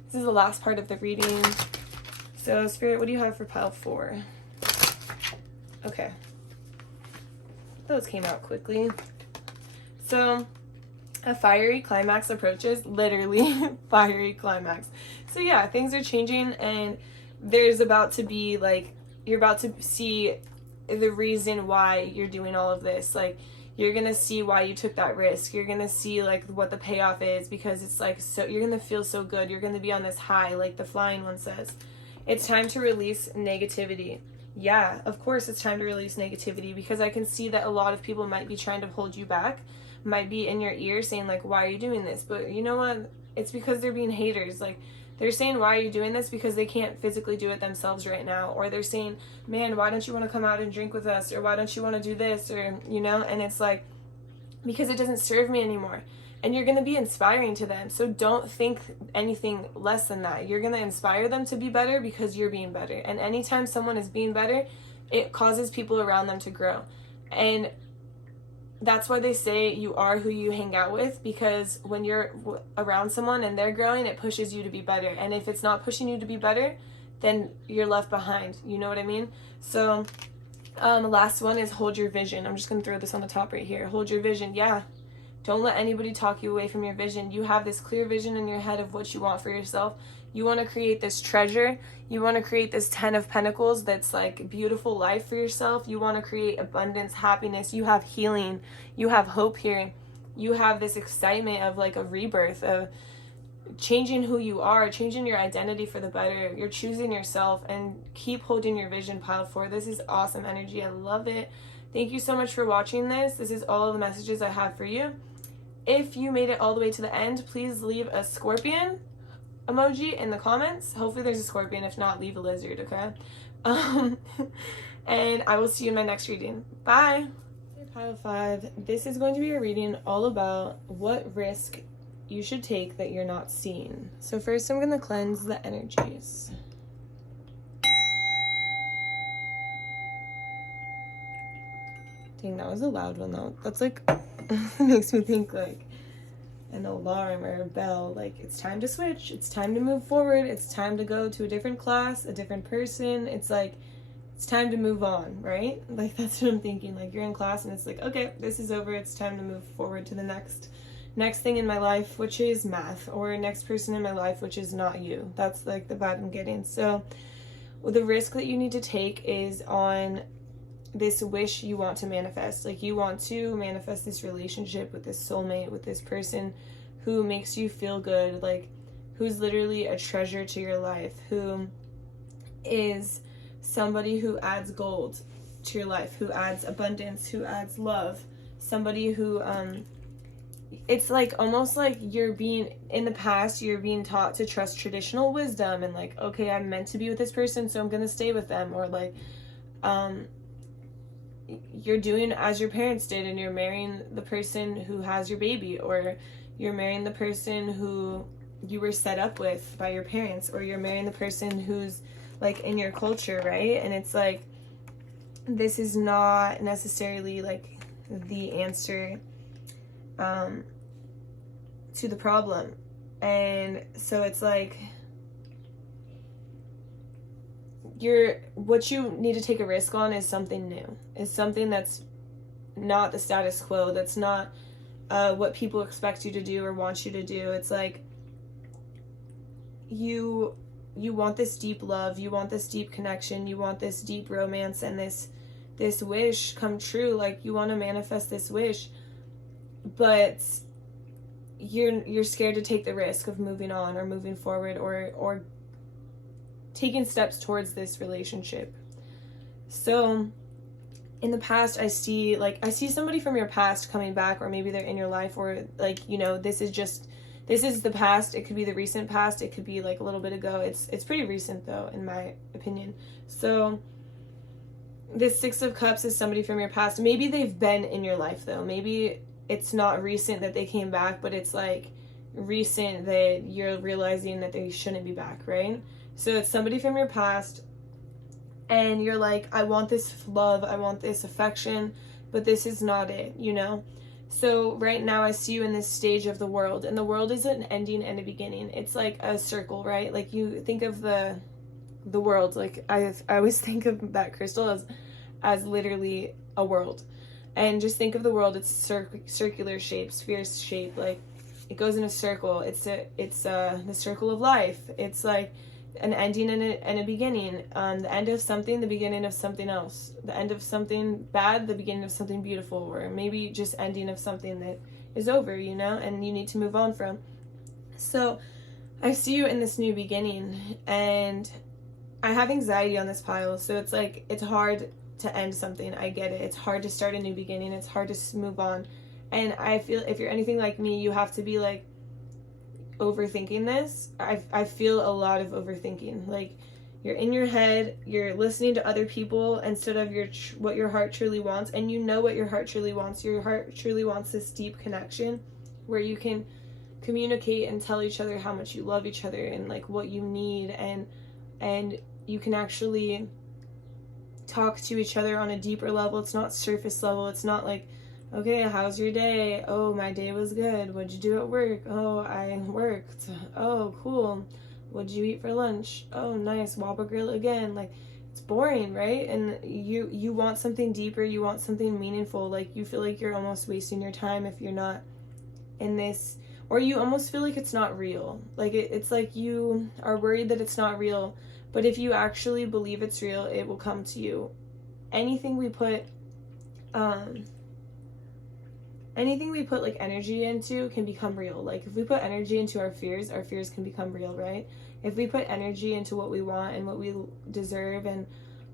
This is the last part of the reading. So, Spirit, what do you have for pile 4? Okay. Those came out quickly. So, a fiery climax approaches. Literally, fiery climax. So, yeah, things are changing, and there's about to be, like, you're about to see the reason why you're doing all of this. Like, you're gonna see why you took that risk. You're gonna see, like, what the payoff is, because it's like, so you're gonna feel so good. You're gonna be on this high, like the flying one says. It's time to release negativity. Yeah, of course it's time to release negativity, because I can see that a lot of people might be trying to hold you back, might be in your ear saying, like, why are you doing this? But you know what? It's because they're being haters. Like, they're saying, why are you doing this? Because they can't physically do it themselves right now. Or they're saying, man, why don't you want to come out and drink with us? Or why don't you want to do this? Or, you know, and it's like, because it doesn't serve me anymore. And you're going to be inspiring to them. So don't think anything less than that. You're going to inspire them to be better because you're being better. And anytime someone is being better, it causes people around them to grow. And that's why they say you are who you hang out with, because when you're around someone and they're growing, it pushes you to be better. And if it's not pushing you to be better, then you're left behind. You know what I mean? So last one is hold your vision. I'm just going to throw this on the top right here. Hold your vision. Yeah. Don't let anybody talk you away from your vision. You have this clear vision in your head of what you want for yourself. You want to create this treasure. You want to create this 10 of Pentacles that's like beautiful life for yourself. You want to create abundance, happiness. You have healing. You have hope here. You have this excitement of like a rebirth, of changing who you are, changing your identity for the better. You're choosing yourself, and keep holding your vision, pile 4. This is awesome energy. I love it. Thank you so much for watching this. This is all of the messages I have for you. If you made it all the way to the end, please leave a scorpion emoji in the comments. Hopefully there's a scorpion. If not, leave a lizard, okay? And I will see you in my next reading. Bye. Pile 5. This is going to be a reading all about what risk you should take that you're not seeing. So first I'm going to cleanse the energies. Dang, that was a loud one though. That's like, makes me think like an alarm or a bell. Like, it's time to switch. It's time to move forward. It's time to go to a different class, a different person. It's like, it's time to move on, right? Like, that's what I'm thinking. Like, you're in class and it's like, okay, this is over. It's time to move forward to the next thing in my life, which is math, or next person in my life, which is not you. That's like the vibe I'm getting. So the risk that you need to take is on this wish you want to manifest. Like, you want to manifest this relationship with this soulmate, with this person who makes you feel good, like who's literally a treasure to your life, who is somebody who adds gold to your life, who adds abundance, who adds love, somebody who it's like almost like you're being, in the past you're being taught to trust traditional wisdom and like, okay, I'm meant to be with this person, so I'm gonna stay with them, or like you're doing as your parents did and you're marrying the person who has your baby, or you're marrying the person who you were set up with by your parents, or you're marrying the person who's like in your culture, right? And it's like, this is not necessarily like the answer to the problem. And so it's like, what you need to take a risk on is something new, is something that's not the status quo, that's not what people expect you to do or want you to do. It's like you want this deep love, you want this deep connection, you want this deep romance, and this wish come true. Like, you want to manifest this wish, but you're scared to take the risk of moving on or moving forward or taking steps towards this relationship. So in the past, I see somebody from your past coming back, or maybe they're in your life, or like, you know, this is the past. It could be the recent past. It could be like a little bit ago. It's pretty recent though, in my opinion. So this 6 of Cups is somebody from your past. Maybe they've been in your life though. Maybe it's not recent that they came back, but it's like recent that you're realizing that they shouldn't be back, right? So it's somebody from your past, and you're like, I want this love, I want this affection, but this is not it, you know? So right now I see you in this stage of the world, and the world is an ending and a beginning. It's like a circle, right? Like, you think of the world, like I always think of that crystal as literally a world. And just think of the world, it's circular shape, sphere shape, like it goes in a circle. It's the circle of life. It's like an ending and a beginning. The end of something, the beginning of something else. The end of something bad, the beginning of something beautiful, or maybe just ending of something that is over, you know, and you need to move on from. So I see you in this new beginning, and I have anxiety on this pile. So it's like, it's hard to end something. I get it. It's hard to start a new beginning. It's hard to move on. And I feel if you're anything like me, you have to be like overthinking this. I feel a lot of overthinking. Like, you're in your head, you're listening to other people instead of what your heart truly wants. And you know what your heart truly wants. Your heart truly wants this deep connection where you can communicate and tell each other how much you love each other and like what you need, and you can actually talk to each other on a deeper level. It's not surface level. It's not like, okay, how's your day? Oh, my day was good. What'd you do at work? Oh, I worked. Oh, cool. What'd you eat for lunch? Oh, nice, Whopper Grill again. Like, it's boring, right? And you want something deeper, you want something meaningful. Like, you feel like you're almost wasting your time if you're not in this, or you almost feel like it's not real. Like, it's like you are worried that it's not real, but if you actually believe it's real, it will come to you. Anything we put like energy into can become real. Like, if we put energy into our fears can become real, right? If we put energy into what we want and what we deserve and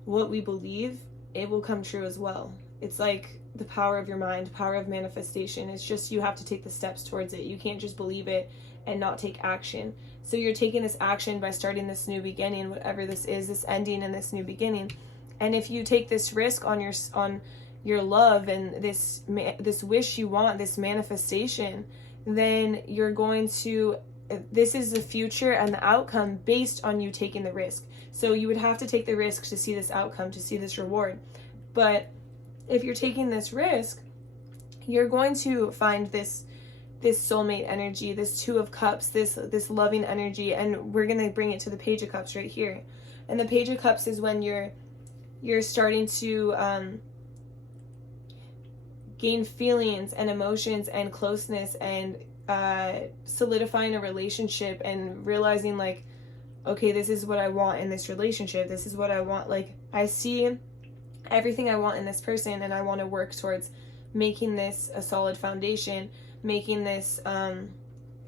what we believe, it will come true as well. It's like the power of your mind, power of manifestation. It's just you have to take the steps towards it. You can't just believe it and not take action. So you're taking this action by starting this new beginning, whatever this is, this ending and this new beginning. And if you take this risk on your love and this wish you want, this manifestation, then you're going to, this is the future and the outcome based on you taking the risk. So you would have to take the risk to see this outcome, to see this reward. But if you're taking this risk, you're going to find this soulmate energy, this Two of Cups, this loving energy, and we're going to bring it to the Page of Cups right here. And the Page of Cups is when you're starting to gain feelings and emotions and closeness and solidifying a relationship and realizing, like, okay, this is what I want in this relationship. This is what I want. Like, I see everything I want in this person, and I want to work towards making this a solid foundation, making this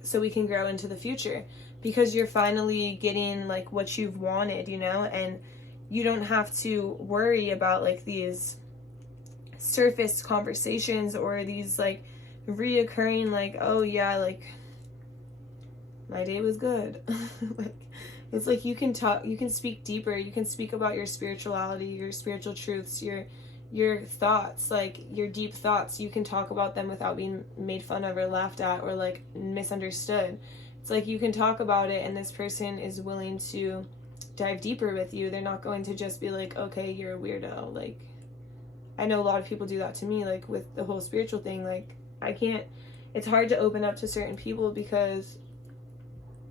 so we can grow into the future, because you're finally getting like what you've wanted, you know, and you don't have to worry about like these surface conversations or these like reoccurring, like, oh yeah, like my day was good. Like, it's like you can talk, you can speak deeper, you can speak about your spirituality, your spiritual truths, your thoughts, like your deep thoughts. You can talk about them without being made fun of or laughed at or like misunderstood. It's like you can talk about it and this person is willing to dive deeper with you. They're not going to just be like, okay, you're a weirdo. Like, I know a lot of people do that to me, like with the whole spiritual thing. Like, I can't, it's hard to open up to certain people because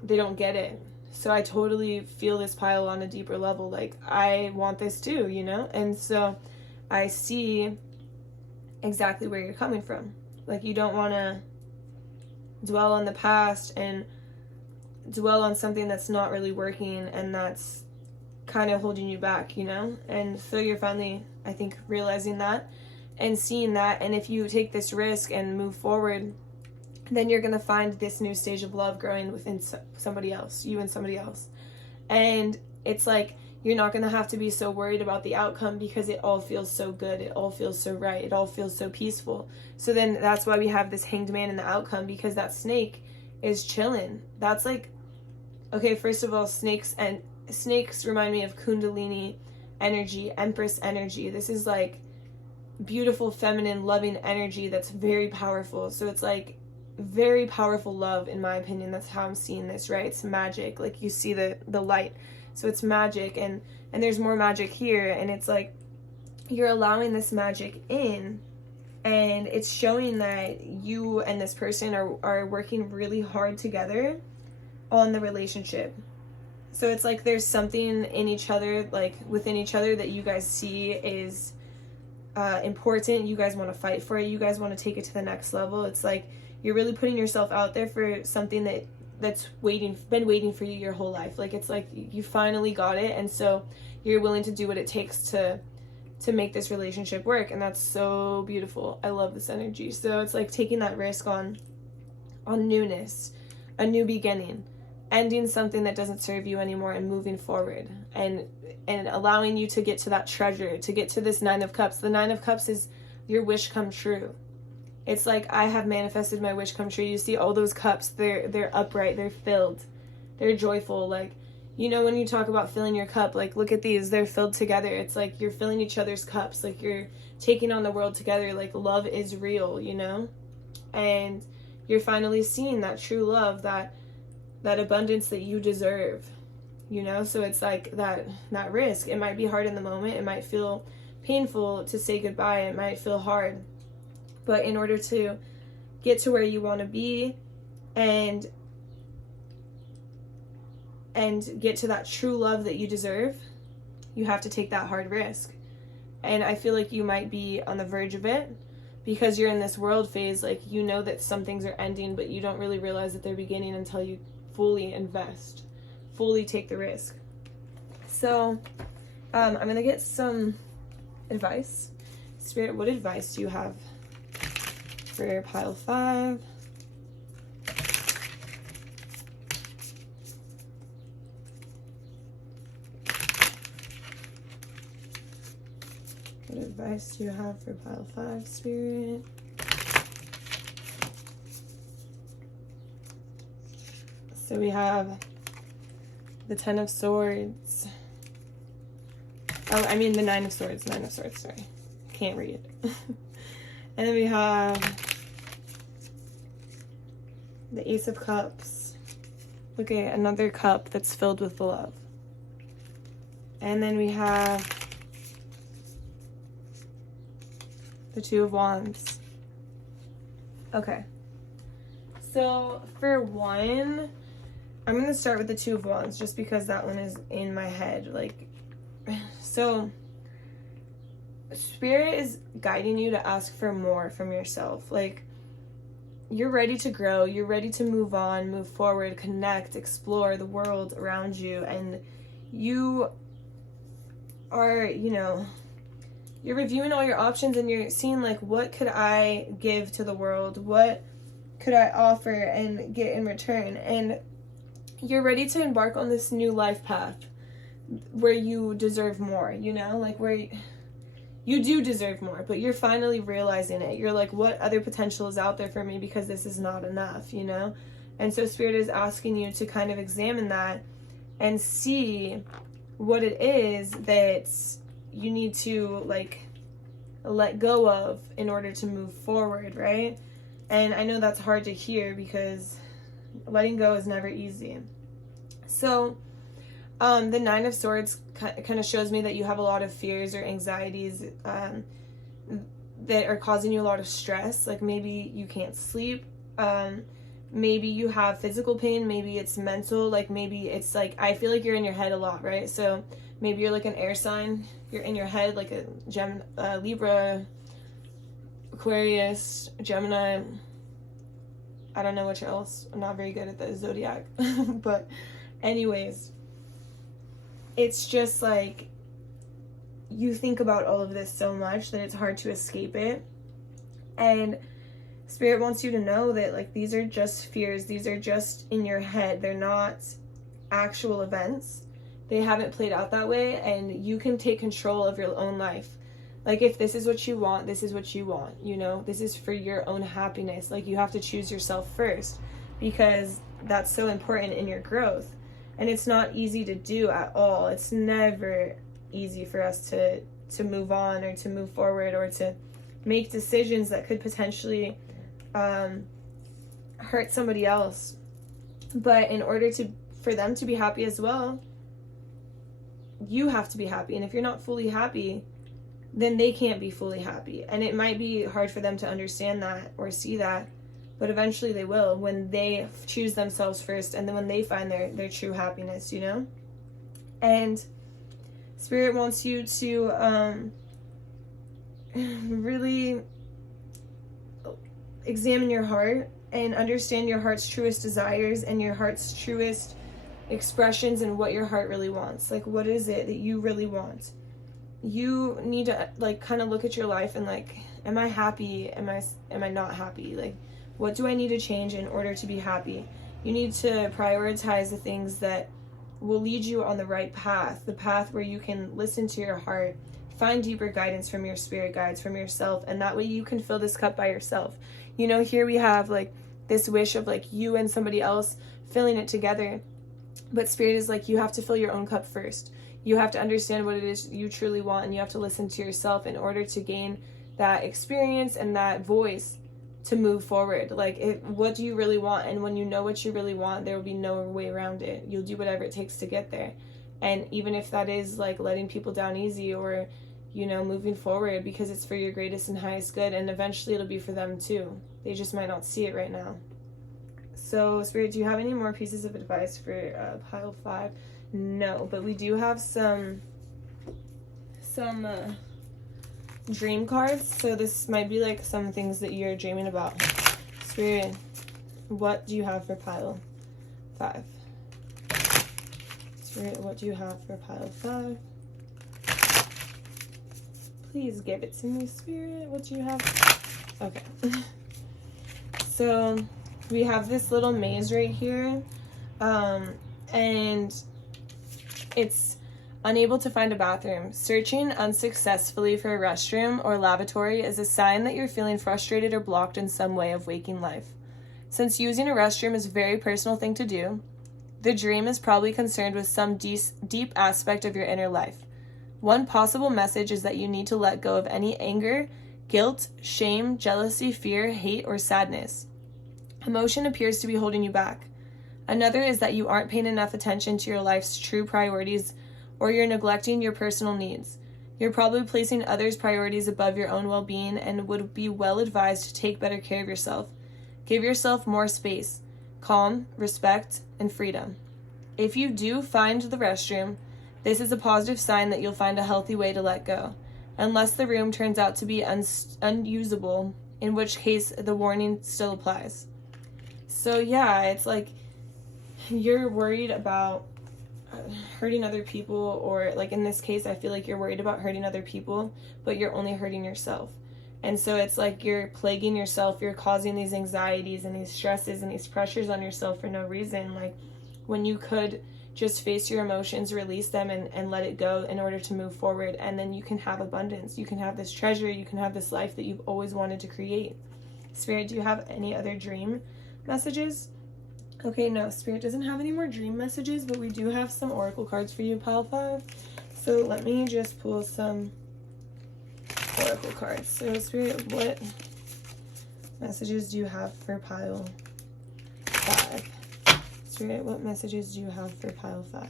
they don't get it. So I totally feel this pile on a deeper level. Like, I want this too, you know? And so I see exactly where you're coming from. Like, you don't want to dwell on the past and dwell on something that's not really working and that's kind of holding you back, you know? And so you're finally, I think, realizing that and seeing that. And if you take this risk and move forward, then you're going to find this new stage of love growing within somebody else, you and somebody else. And it's like, you're not going to have to be so worried about the outcome because it all feels so good. It all feels so right. It all feels so peaceful. So then that's why we have this Hanged Man in the outcome, because that snake is chilling. That's like, okay, first of all, snakes remind me of Kundalini energy, Empress energy. This is like beautiful, feminine, loving energy that's very powerful. So it's like very powerful love, in my opinion. That's how I'm seeing this, right? It's magic. Like, you see the light. So it's magic, and there's more magic here, and it's like you're allowing this magic in, and it's showing that you and this person are working really hard together on the relationship. So it's like there's something in each other, like within each other, that you guys see is important. You guys want to fight for it. You guys want to take it to the next level. It's like you're really putting yourself out there for something that's been waiting for you your whole life. Like, it's like you finally got it, and so you're willing to do what it takes to make this relationship work. And that's so beautiful. I love this energy. So it's like taking that risk on newness, a new beginning, ending something that doesn't serve you anymore and moving forward, and allowing you to get to that treasure, to get to this Nine of Cups. The Nine of Cups is your wish come true. It's like, I have manifested my wish come true. You see all those cups, they're upright, they're filled, they're joyful. Like, you know, when you talk about filling your cup, like, look at these, they're filled together. It's like you're filling each other's cups, like you're taking on the world together. Like, love is real, you know? And you're finally seeing that true love, that abundance that you deserve, you know? So it's like that risk. It might be hard in the moment. It might feel painful to say goodbye. It might feel hard. But in order to get to where you want to be and and get to that true love that you deserve, you have to take that hard risk. And I feel like you might be on the verge of it because you're in this world phase. Like, you know that some things are ending, but you don't really realize that they're beginning until you fully invest, fully take the risk. So I'm going to get some advice. Spirit, what advice do you have for pile 5? What advice do you have for pile 5, Spirit? So we have the 10 of Swords. Oh, I mean the 9 of Swords. 9 of Swords, sorry. Can't read. And then we have the Ace of Cups. Look at another cup that's filled with love. And then we have the 2 of Wands. Okay. So for one, I'm going to start with the 2 of Wands just because that one is in my head. Like, so Spirit is guiding you to ask for more from yourself. Like, you're ready to grow, you're ready to move on, move forward, connect, explore the world around you, and you are, you know, you're reviewing all your options and you're seeing, like, what could I give to the world? What could I offer and get in return? And you're ready to embark on this new life path where you deserve more, you know, like where you do deserve more, but you're finally realizing it. You're like, what other potential is out there for me, because this is not enough, you know? And so Spirit is asking you to kind of examine that and see what it is that you need to, like, let go of in order to move forward, right? And I know that's hard to hear because letting go is never easy. So the 9 of Swords kind of shows me that you have a lot of fears or anxieties that are causing you a lot of stress. Like, maybe you can't sleep. Maybe you have physical pain. Maybe it's mental. Like, maybe it's like, I feel like you're in your head a lot, right? So maybe you're like an air sign. You're in your head, like a Libra, Aquarius, Gemini. I don't know what else. I'm not very good at the zodiac. But anyways, it's just like you think about all of this so much that it's hard to escape it. And Spirit wants you to know that, like, these are just fears. These are just in your head. They're not actual events. They haven't played out that way, and you can take control of your own life. Like, if this is what you want, this is what you want, you know? This is for your own happiness. Like, you have to choose yourself first, because that's so important in your growth. And it's not easy to do at all. It's never easy for us to move on or to move forward or to make decisions that could potentially hurt somebody else. But in order for them to be happy as well, you have to be happy. And if you're not fully happy, then they can't be fully happy. And it might be hard for them to understand that or see that, but eventually they will, when they choose themselves first, and then when they find their true happiness, you know? And Spirit wants you to really examine your heart and understand your heart's truest desires and your heart's truest expressions and what your heart really wants. Like, what is it that you really want? You need to, like, kind of look at your life and, like, am I happy? Am I not happy? Like, what do I need to change in order to be happy? You need to prioritize the things that will lead you on the right path, the path where you can listen to your heart, find deeper guidance from your spirit guides, from yourself, and that way you can fill this cup by yourself. You know, here we have, like, this wish of, like, you and somebody else filling it together, but Spirit is like, you have to fill your own cup first. You have to understand what it is you truly want, and you have to listen to yourself in order to gain that experience and that voice to move forward. Like, what do you really want? And when you know what you really want, there will be no way around it. You'll do whatever it takes to get there. And even if that is, like, letting people down easy, or, you know, moving forward because it's for your greatest and highest good, and eventually it'll be for them too. They just might not see it right now. So, Spirit, do you have any more pieces of advice for pile 5? No, but we do have some dream cards. So this might be like some things that you're dreaming about. Spirit, what do you have for pile 5? Spirit, what do you have for pile 5? Please give it to me, Spirit. What do you have? Okay. So we have this little maze right here, and it's unable to find a bathroom. Searching unsuccessfully for a restroom or lavatory is a sign that you're feeling frustrated or blocked in some way of waking life. Since using a restroom is a very personal thing to do, the dream is probably concerned with some deep aspect of your inner life. One possible message is that you need to let go of any anger, guilt, shame, jealousy, fear, hate, or sadness. Emotion appears to be holding you back. Another is that you aren't paying enough attention to your life's true priorities, or you're neglecting your personal needs. You're probably placing others' priorities above your own well-being and would be well advised to take better care of yourself. Give yourself more space, calm, respect, and freedom. If you do find the restroom, this is a positive sign that you'll find a healthy way to let go, unless the room turns out to be unusable, in which case the warning still applies. So yeah, it's like you're worried about hurting other people, or like in this case, I feel like you're worried about hurting other people, but you're only hurting yourself. And so it's like you're plaguing yourself, you're causing these anxieties and these stresses and these pressures on yourself for no reason, like when you could just face your emotions, release them, and let it go in order to move forward. And then you can have abundance. You can have this treasure. You can have this life that you've always wanted to create. Spirit, do you have any other dream messages? Okay, no, Spirit doesn't have any more dream messages, but we do have some oracle cards for you, pile 5. So let me just pull some oracle cards. So Spirit, what messages do you have for pile 5? Spirit, what messages do you have for pile 5?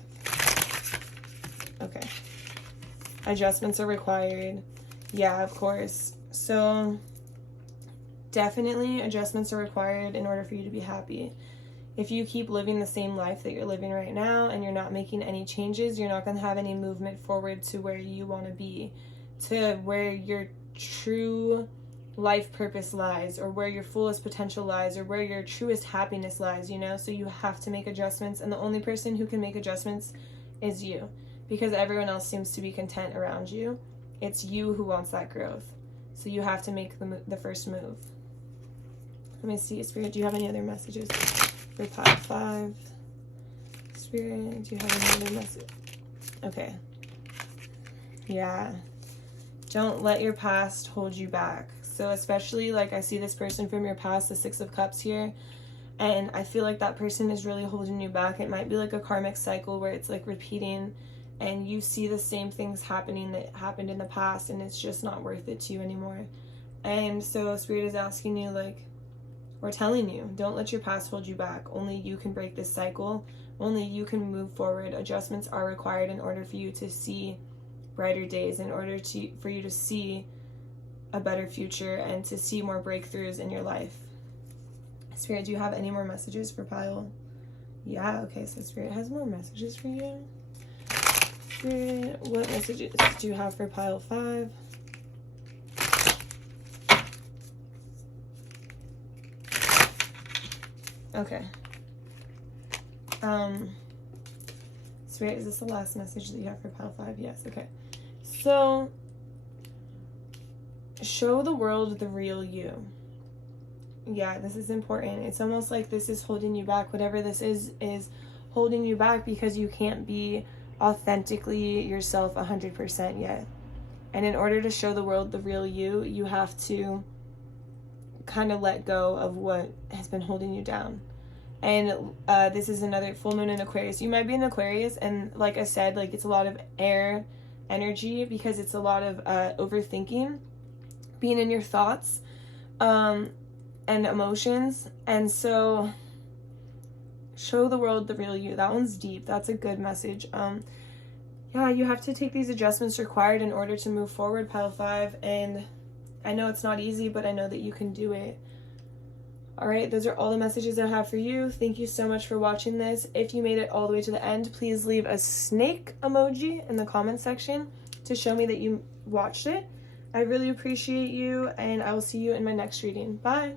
Okay. Adjustments are required. Yeah, of course. So definitely adjustments are required in order for you to be happy. If you keep living the same life that you're living right now and you're not making any changes, you're not going to have any movement forward to where you want to be, to where your true life purpose lies, or where your fullest potential lies, or where your truest happiness lies, you know? So you have to make adjustments, and the only person who can make adjustments is you, because everyone else seems to be content around you. It's you who wants that growth. So you have to make the first move. Let me see, Spirit, do you have any other messages for pile 5? Spirit, do you have any other message? Okay. Yeah. Don't let your past hold you back. So especially, like, I see this person from your past, the 6 of Cups here, and I feel like that person is really holding you back. It might be like a karmic cycle where it's like repeating, and you see the same things happening that happened in the past, and it's just not worth it to you anymore. And so Spirit is asking you, like, or telling you, don't let your past hold you back. Only you can break this cycle. Only you can move forward. Adjustments are required in order for you to see brighter days, in order for you to see a better future and to see more breakthroughs in your life. Spirit, do you have any more messages for pile? Yeah, okay, so Spirit has more messages for you. Spirit, what messages do you have for pile 5? Okay. Spirit, is this the last message that you have for pile 5? Yes, okay. So, show the world the real you. Yeah, this is important. It's almost like this is holding you back. Whatever this is holding you back because you can't be authentically yourself 100% yet. And in order to show the world the real you, you have to kind of let go of what has been holding you down. And this is another full moon in Aquarius. You might be in Aquarius, and like I said, like, it's a lot of air energy because it's a lot of overthinking, being in your thoughts, and emotions. And so show the world the real you. That one's deep. That's a good message. Yeah, you have to take these adjustments required in order to move forward, pile 5. And I know it's not easy, but I know that you can do it. All right, those are all the messages I have for you. Thank you so much for watching this. If you made it all the way to the end, please leave a snake emoji in the comment section to show me that you watched it. I really appreciate you, and I will see you in my next reading. Bye.